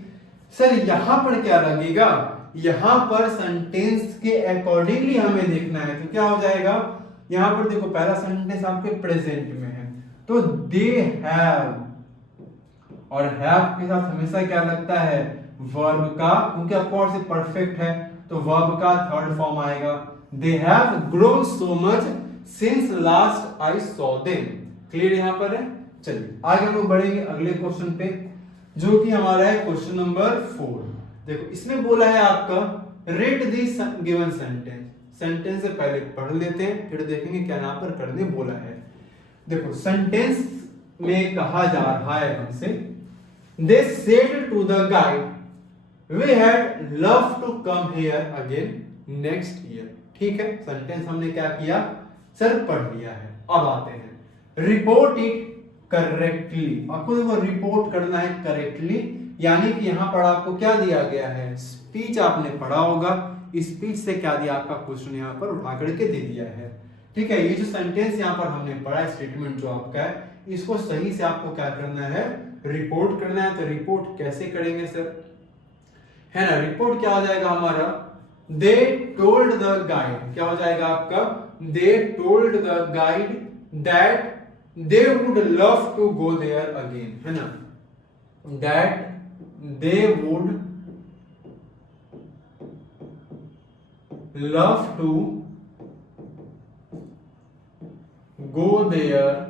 सर यहां पर क्या लगेगा, यहां पर सेंटेंस के अकॉर्डिंगली हमें देखना है, तो क्या हो जाएगा, यहां पर देखो पहला सेंटेंस आपके प्रेजेंट में है, तो दे हैव, और हैव के साथ हमेशा क्या लगता है, वर्ब का, क्योंकि ऑफकोर्स ये परफेक्ट है तो वर्ब का थर्ड फॉर्म आएगा। They have grown so much since last I saw them. Clear यहां पर है। चलिए आगे हम लोग बढ़ेंगे अगले क्वेश्चन पे, जो कि हमारा है क्वेश्चन नंबर 4। देखो इसमें बोला है आपका, read this given sentence. Sentence से पहले पढ़ लेते हैं, फिर देखेंगे क्या यहां पर करने बोला है। देखो सेंटेंस में कहा जा रहा है हमसे, they said to the guide we had love to come here again next year. ठीक है, सेंटेंस हमने क्या किया सर, पढ़ लिया है। अब आते हैं, रिपोर्ट इट करेक्टली। आपको देखो रिपोर्ट करना है करेक्टली, यानी कि यहाँ पर आपको क्या दिया गया है, स्पीच आपने पढ़ा होगा, स्पीच से क्या दिया आपका क्वेश्चन यहाँ पर उठा करके दे दिया है। ठीक है, ये जो सेंटेंस यहाँ पर हमने पढ़ा, स्टेटमेंट जो आपका है, इसको सही से आपको क्या करना है, रिपोर्ट करना है। तो रिपोर्ट कैसे करेंगे सर, है ना, रिपोर्ट क्या हो जाएगा हमारा, दे टोल्ड द गाइड, क्या हो जाएगा आपका, they told the guide that they would love to go there again, है ना, that they would love to go there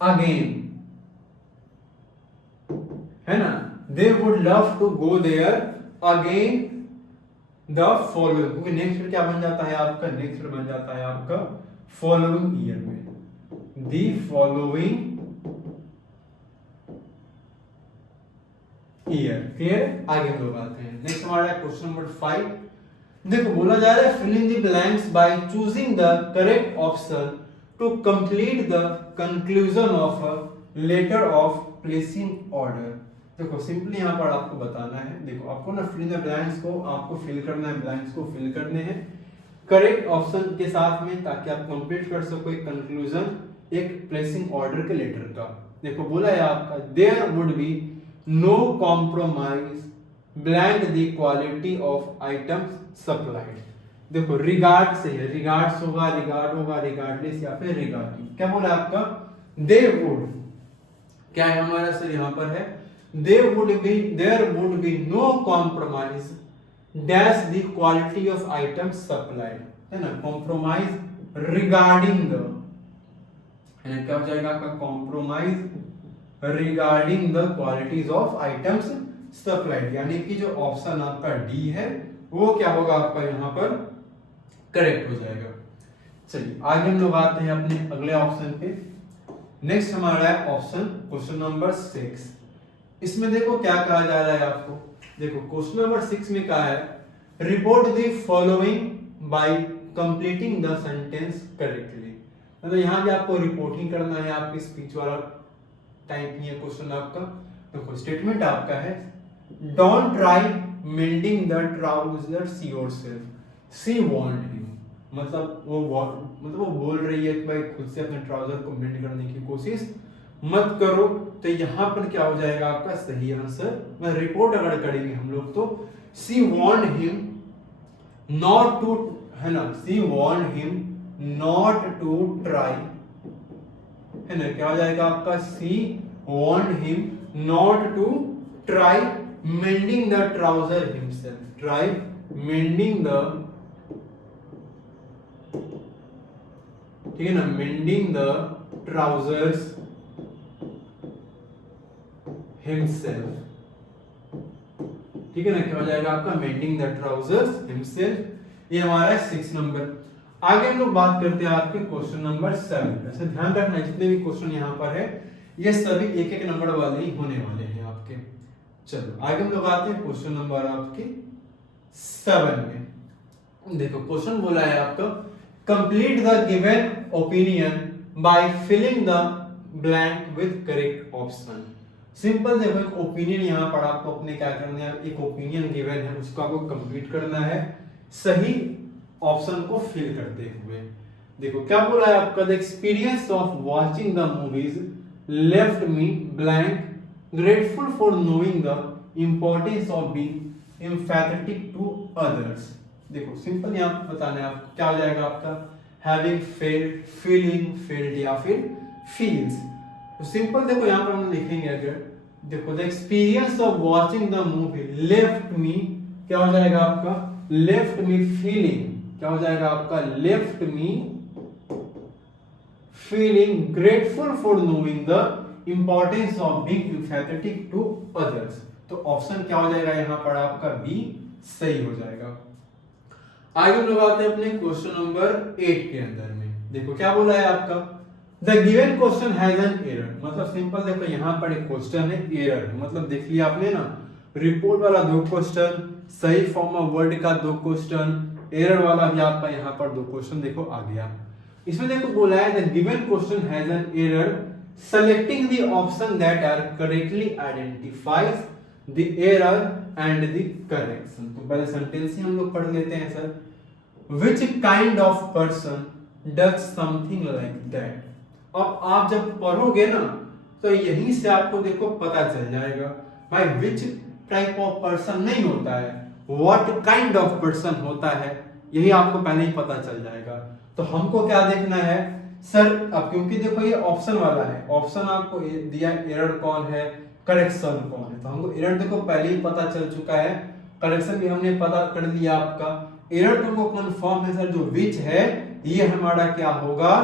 again, है ना, they would love to go there again the following, क्योंकि next क्या बन जाता है आपका, नेक्स्ट बन जाता है आपका फॉलोइंग ईयर में, द फॉलोइंग ईयर। क्लियर, आगे हम लोग आते हैं। नेक्स्ट हमारा क्वेश्चन नंबर 5। देखो बोला जा रहा है fill in the blanks by choosing the correct option to complete the conclusion of a letter of placing order. देखो सिंपली यहाँ पर आपको बताना है, देखो आपको ना फिल इन द ब्लैंक्स को आपको फिल करना है, ब्लैंक्स को फिल करने हैं करेक्ट ऑप्शन के साथ में, ताकि आप कंप्लीट कर सको एक कंक्लूजन, एक प्लेसिंग ऑर्डर के लेटर का। देखो बोला है आपका there would be no compromise blank the quality of items supplied. देखो रिगार्ड से है, रिगार्ड्स होगा, रिगार्ड होगा, रिगार्डलेस या फिर रिगार्डिंग। क्या बोला आपका, दे वुड, क्या है हमारा सर यहाँ पर है, there would be no compromise dash the quality of items supplied, है ना, compromise regarding the, है ना, क्या हो जाएगा आपका, compromise regarding the qualities of items supplied, यानी कि जो ऑप्शन आपका डी है वो क्या होगा आपका यहाँ पर करेक्ट हो जाएगा। चलिए आगे हम लोग आते हैं अपने अगले ऑप्शन पे। नेक्स्ट हमारा है ऑप्शन क्वेश्चन नंबर 6। इसमें देखो क्या कहा जा रहा है आपको, देखो क्वेश्चन नंबर 6 में कहा है report the following bye completing the sentence correctly. मतलब यहाँ भी आपको रिपोर्टिंग करना है, आपकी स्पीच वाला टाइप नहीं है क्वेश्चन आपका। देखो स्टेटमेंट आपका है don't try melting the trousers yourself, she want him, मतलब वो बोल रही है कि भाई खुद से अपने ट्राउजर को मेल्ट करने की कोशिश मत करो। तो यहाँ पर क्या हो जाएगा आपका सही आंसर, रिपोर्ट अगर करेंगे हम लोग तो she want him not to, है ना, she want him not to try, है ना, क्या हो जाएगा आपका she want him not to try mending the trouser himself, try mending the, ठीक है ना, मेंडिंग द ट्राउजर्स हिमसेल्फ, ठीक है ना, क्या हो जाएगा आपका मेंडिंग द ट्राउजर्स हिमसेल्फ। ये हमारा 6 नंबर। आगे हम लोग बात करते हैं आपके क्वेश्चन नंबर 7। ऐसे ध्यान रखना जितने भी क्वेश्चन यहाँ पर है ये सभी एक एक नंबर वाले ही होने वाले हैं आपके। चलो आगे हम लोग आते हैं क्वेश्चन नंबर आपके 7 में। देखो क्वेश्चन बोला है आपका complete the given opinion by filling the blank with correct option. Simple देखो एक ओपिनियन यहाँ पर आपको अपने क्या करना है, एक ओपिनियन गिवन है उसको आपको कंप्लीट करना है सही ऑप्शन को फिल करते हुए। देखो क्या बोला है आपका the experience of watching the movies left me blank grateful for knowing the importance of being empathetic to others. देखो सिंपल यहाँ बताना है आपको क्या हो जाएगा आपका हैविंग फेल्ड, फीलिंग फेल्ड या फिर फील्स। तो सिंपल देखो यहाँ पर हम लिखेंगे अगर देखो the experience of watching the movie left me, क्या हो जाएगा आपका लेफ्ट मी फीलिंग, क्या हो जाएगा आपका left me feeling grateful for knowing the importance of being empathetic to others. तो ऑप्शन क्या हो जाएगा यहाँ पर आपका बी सही हो जाएगा। आगे हम लोग आते हैं अपने क्वेश्चन नंबर 8 के अंदर में। देखो क्या बोला है आपका the given question has an error. मतलब सिंपल देखो यहाँ पर एक क्वेश्चन है एरर है, मतलब देख लिया आपने ना, रिपोर्ट वाला 2 क्वेश्चन, सही फॉर्म ऑफ वर्ड का 2 क्वेश्चन, एरर वाला भी आपका यहाँ पर 2 क्वेश्चन देखो आ गया। इसमें देखो बोला है the given question has an error selecting the option that are correctly identifies the error and the correction। तो पहले सेंटेंस ही हम लोग पढ़ लेते हैं sir. Which kind of person does something like that। अब आप जब पढ़ोगे ना तो यहीं से आपको देखो पता चल जाएगा भाई which type of person नहीं होता है, what kind of person होता है, यही आपको पहले ही पता चल जाएगा। तो हमको क्या देखना है सर, अब क्योंकि देखो ये ऑप्शन वाला है, ऑप्शन आपको दिया एरर कौन है, करेक्शन कौन है। तो हमको एरर देखो पहले ही पता चल चुका है, करेक्शन भी हमने पता कर लिया आपका। एरर तुमको कंफर्म है सर, जो विच है ये हमारा क्या होगा,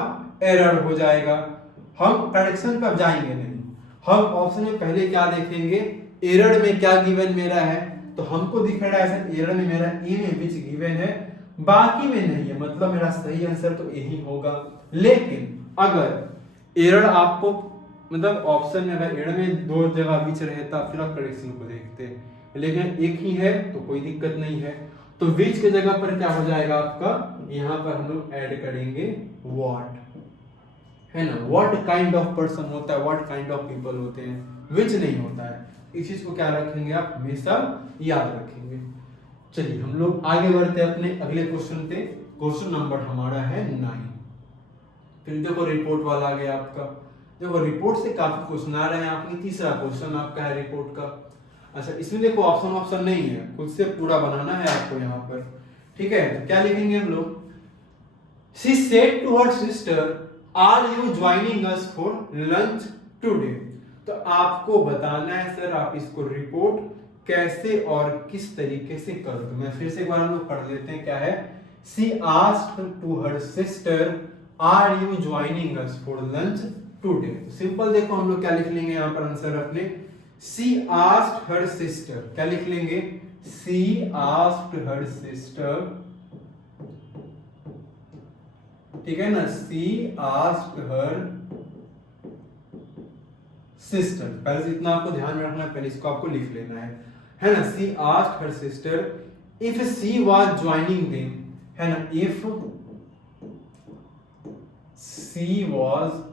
एरर हो जाएगा। हम करेक्शन पर जाएंगे नहीं, हम ऑप्शन में पहले क्या देखेंगे, एरर में क्या गिवन मेरा है। तो हमको दिख रहा है सर एरर में मेरा ए में विच गिवन है, बाकी में नहीं है, मतलब मेरा सही आंसर तो यही होगा। लेकिन अगर एरर आपको मतलब ऑप्शन में अगर एरर में दो जगह विच रहता फिर आप करेक्शन को देखते, लेकिन एक ही है तो कोई दिक्कत नहीं है। तो विच की जगह पर क्या हो जाएगा आपका, यहाँ पर हम लोग ऐड करेंगे व्हाट, है ना। व्हाट काइंड ऑफ पर्सन होता है, व्हाट काइंड ऑफ पीपल होते हैं, विच नहीं होता है। इस चीज को क्या रखेंगे आप हमेशा याद रखेंगे। चलिए हम लोग आगे बढ़ते हैं अपने अगले क्वेश्चन पे। क्वेश्चन नंबर हमारा है 9। फिर देखो रिपोर्ट वाला आ गया आपका। देखो रिपोर्ट से काफी क्वेश्चन आ रहे हैं आपके, तीसरा क्वेश्चन आपका है रिपोर्ट का। अच्छा इसमें देखो ऑप्शन नहीं है, खुद से पूरा बनाना है आपको यहाँ पर, ठीक है। तो क्या लिखेंगे हम लोग, she said to her sister are you joining us for lunch today. तो आपको बताना है सर आप इसको रिपोर्ट कैसे और किस तरीके से करोगे। मैं फिर से एक बार हम लोग पढ़ लेते हैं क्या है। She asked to her sister are you joining us for lunch today. Simple देखो हम लोग क्या लिख लेंगे यहाँ पर आंसर अपने, शी आस्क्ड हर सिस्टर, क्या लिख लेंगे, शी आस्क्ड हर सिस्टर, ठीक है ना, शी आस्क्ड हर सिस्टर। पहले से इतना आपको ध्यान में रखना है, पहले इसको आपको लिख लेना है ना। She asked her sister if she was joining them, है ना, if she was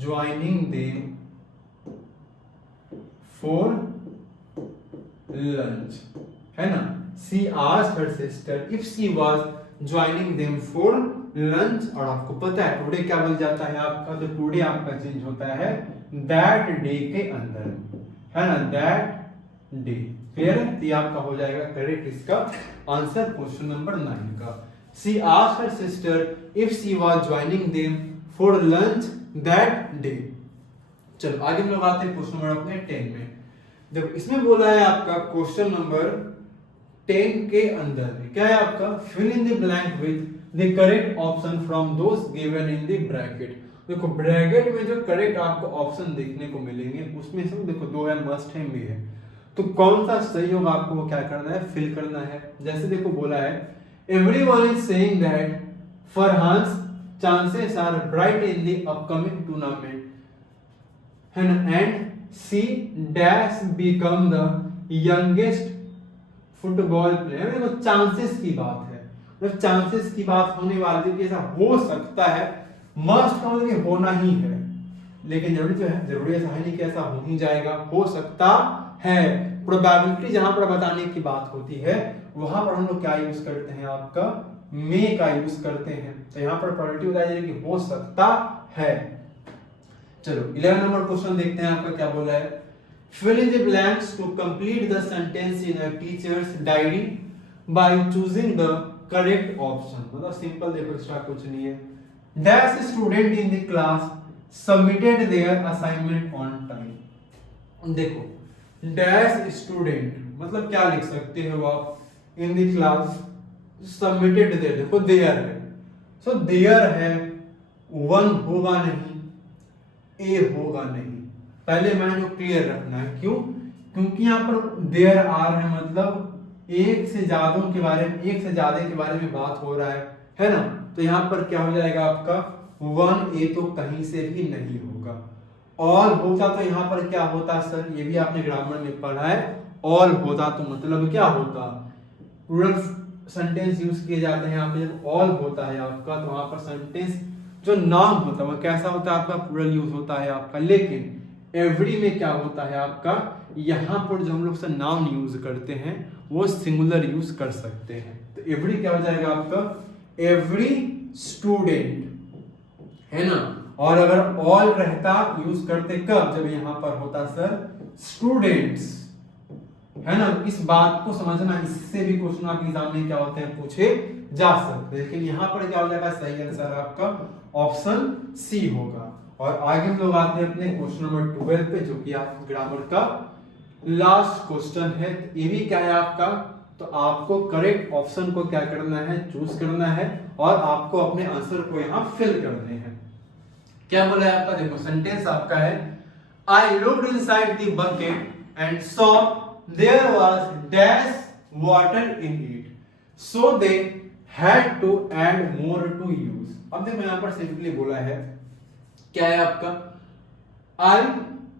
joining them for lunch, है ना। She asked her sister if she was joining them for lunch. और आपको पता है टुडे क्या बन जाता है आपका, तो टुडे आपका चेंज होता है दैट डे के अंदर, है ना, दैट डे। क्लियर है, तो ये आपका हो जाएगा करेक्ट इसका आंसर क्वेश्चन नंबर 9 का। She asked her sister if she was joining them for lunch that day. चलो आगे हम लोग आते हैं क्वेश्चन नंबर अपने 10 में। देखो इसमें बोला है आपका क्वेश्चन नंबर 10 के अंदर क्या है आपका, fill in the blank with the correct option from those given in the bracket. देखो ब्रैकेट में जो करेक्ट आपको ऑप्शन देखने को मिलेंगे उसमें से देखो दो है, मस्ट है, भी है। तो कौन सा सही होगा आपको वो क्या करना है, फिल करना है। जैसे देखो बोला है everyone is saying that Farhan's chances are bright in the upcoming tournament, है ना, and see dash become the youngest football player. देखो चांसेस की बात है, मतलब चांसेस की बात होने वाली है कि ऐसा हो सकता है, मस्ट का मतलब होना ही है, लेकिन जरूरी तो है, जरूरी ऐसा है नहीं कि ऐसा हो ही जाएगा, हो सकता है। प्रोबेबिलिटी जहां पर बताने की बात होती है वहां पर हम लोग क्या यूज करते हैं, आपका मे का यूज करते हैं। तो यहाँ पर प्रोबेबिलिटी बताई जा रही है कि हो सकता है। चलो 11 नंबर क्वेश्चन देखते हैं आपका क्या बोला है। Fill in the blanks to complete the sentence in a teacher's diary by choosing the correct option। मतलब सिंपल देखो, इसका कुछ नहीं है। Dash student in the class submitted their assignment on time। देखो dash student मतलब क्या लिख सकते हो आप, in the class submitted their, देखो their है, so their है, one होगा नहीं, a होगा नहीं। पहले मैंने क्लियर रखना है, क्यों, क्योंकि यहाँ पर देयर आर है, मतलब एक से ज्यादा के बारे में, एक से ज्यादा के बारे में बात हो रहा है ना। तो यहाँ पर क्या हो जाएगा आपका 1a तो कहीं से भी नहीं होगा। ऑल होता तो यहाँ पर क्या होता सर, ये भी आपने ग्रामर में पढ़ा है, ऑल होता तो मतलब क्या होता, प्लूरल सेंटेंस यूज किए जाते हैं। यहाँ पे जब ऑल होता है आपका तो वहां पर सेंटेंस जो नाउन होता है वो कैसा होता है आपका, प्लूरल यूज होता है आपका। लेकिन एवरी में क्या होता है आपका, यहाँ पर जो हम लोग से नाउन यूज करते हैं वो सिंगुलर यूज कर सकते हैं। तो एवरी क्या हो जाएगा आपका, एवरी स्टूडेंट, है ना। और अगर ऑल रहता यूज करते कब, जब यहाँ पर होता सर स्टूडेंट्स, है ना। इस बात को समझना, इससे भी क्वेश्चन आपके एग्जाम में क्या होते हैं पूछे जा सकते हैं। लेकिन यहाँ पर क्या हो जाएगा, सही आंसर आपका ऑप्शन सी होगा। और आगे हम लोग आते हैं अपने क्वेश्चन नंबर 12 पे, जो कि आप ग्रामर का लास्ट क्वेश्चन है। ये भी क्या है आपका, तो आपको करेक्ट ऑप्शन को क्या करना है, चूज करना है और आपको अपने आंसर को यहाँ फिल करने हैं। क्या बोला है आपका, देखो सेंटेंस आपका है, I looked inside the bucket and saw there was dash water in it so they had to add more to use. अब देखो यहाँ पर सिंपली बोला है, क्या है आपका, आई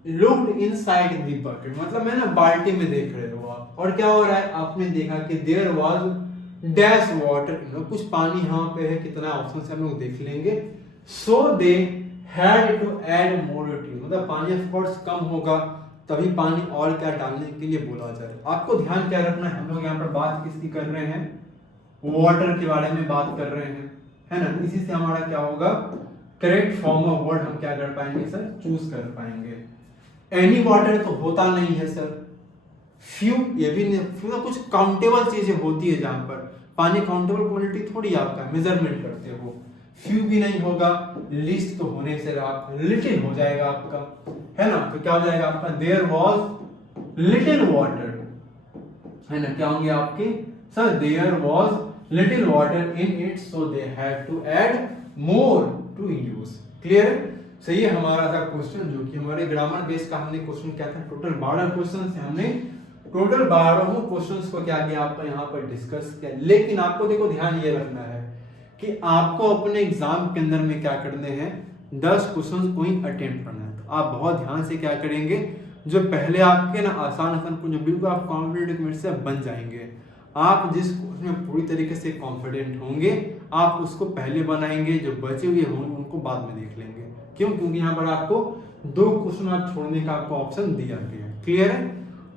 लुक्ड इनसाइड द बकेट, मतलब मैं ना बाल्टी में देख रहे हो आप, और क्या हो रहा है, आपने देखा कि देयर वाज डैश वाटर, कुछ पानी यहाँ पे है, कितना ऑप्शन से हम लोग देख लेंगे। So they had to add more to, मतलब पानी ऑफ कोर्स कम होगा, तभी पानी और क्या डालने के लिए बोला जाए। आपको ध्यान क्या रखना है, हम लोग यहाँ पर बात किसकी कर रहे हैं, वाटर के बारे में बात कर रहे हैं, है ना। इसी से हमारा क्या होगा, करेक्ट फॉर्म ऑफ वर्ड हम क्या कर पाएंगे सर, चूज कर पाएंगे। एनी वाटर तो होता नहीं है सर, फ्यू ये भी नहीं, मतलब कुछ काउंटेबल चीजें होती है जहां पर पानी काउंटेबल क्वांटिटी थोड़ी आपका मेजरमेंट करते हो। फ्यू भी नहीं होगा, लिस्ट तो होने से आप लिटिल हो जाएगा आपका, है ना। तो क्या हो जाएगा आपका, देयर वाज लिटिल वाटर, है ना। क्या होंगे आपके sir, there was little water in it so they had to add more to use. Clear है। सही है। हमारा था क्वेश्चन जो कि हमारे ग्रामर बेस का हमने क्वेश्चन क्या था, टोटल 12 क्वेश्चन से हमने टोटल 12 क्वेश्चंस को क्या किया आपका यहाँ पर डिस्कस किया। लेकिन आपको देखो ध्यान ये रखना है कि आपको अपने एग्जाम के अंदर में क्या करने हैं, 10 क्वेश्चंस को ही अटेम्प्ट करना है। तो आप बहुत ध्यान से क्या करेंगे, जो पहले आपके ना आसान जो बिल्कुल आप कॉन्फिडेंट से बन जाएंगे। आप जिस उसमें पूरी तरीके से कॉन्फिडेंट होंगे आप उसको पहले बनाएंगे, जो बचे हुए होंगे उनको बाद में देख लेंगे। क्यों, क्योंकि यहाँ पर आपको 2 क्वेश्चन आप छोड़ने का आपको ऑप्शन दिया गया है। क्लियर है।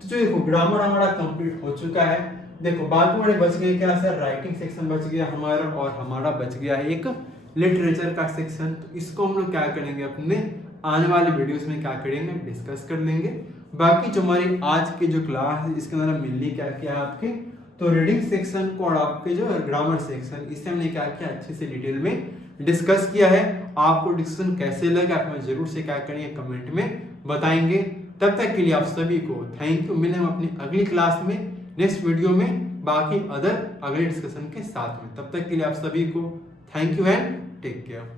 तो जो देखो ग्रामर हमारा कंप्लीट हो चुका है। देखो बाकी हमारे बच गए क्या सर, राइटिंग सेक्शन बच गया हमारा, और हमारा बच गया एक लिटरेचर का सेक्शन। तो इसको हम लोग क्या करेंगे, अपने आने वाले वीडियोस में क्या करेंगे, डिस्कस कर लेंगे। बाकी जो हमारी आज की जो क्लास है इसके अंदर मिलनी क्या क्या है आपके, तो रीडिंग सेक्शन को और आपके जो ग्रामर सेक्शन, इससे हमने क्या किया, अच्छे से डिटेल में डिस्कस किया है। आपको डिस्कशन कैसे लगा आप हमें जरूर से क्या करेंगे, कमेंट में बताएंगे। तब तक के लिए आप सभी को थैंक यू। मिलेंगे अपनी अगली क्लास में, नेक्स्ट वीडियो में, बाकी अदर अगले डिस्कशन के साथ में। तब तक के लिए आप सभी को thank you and take care.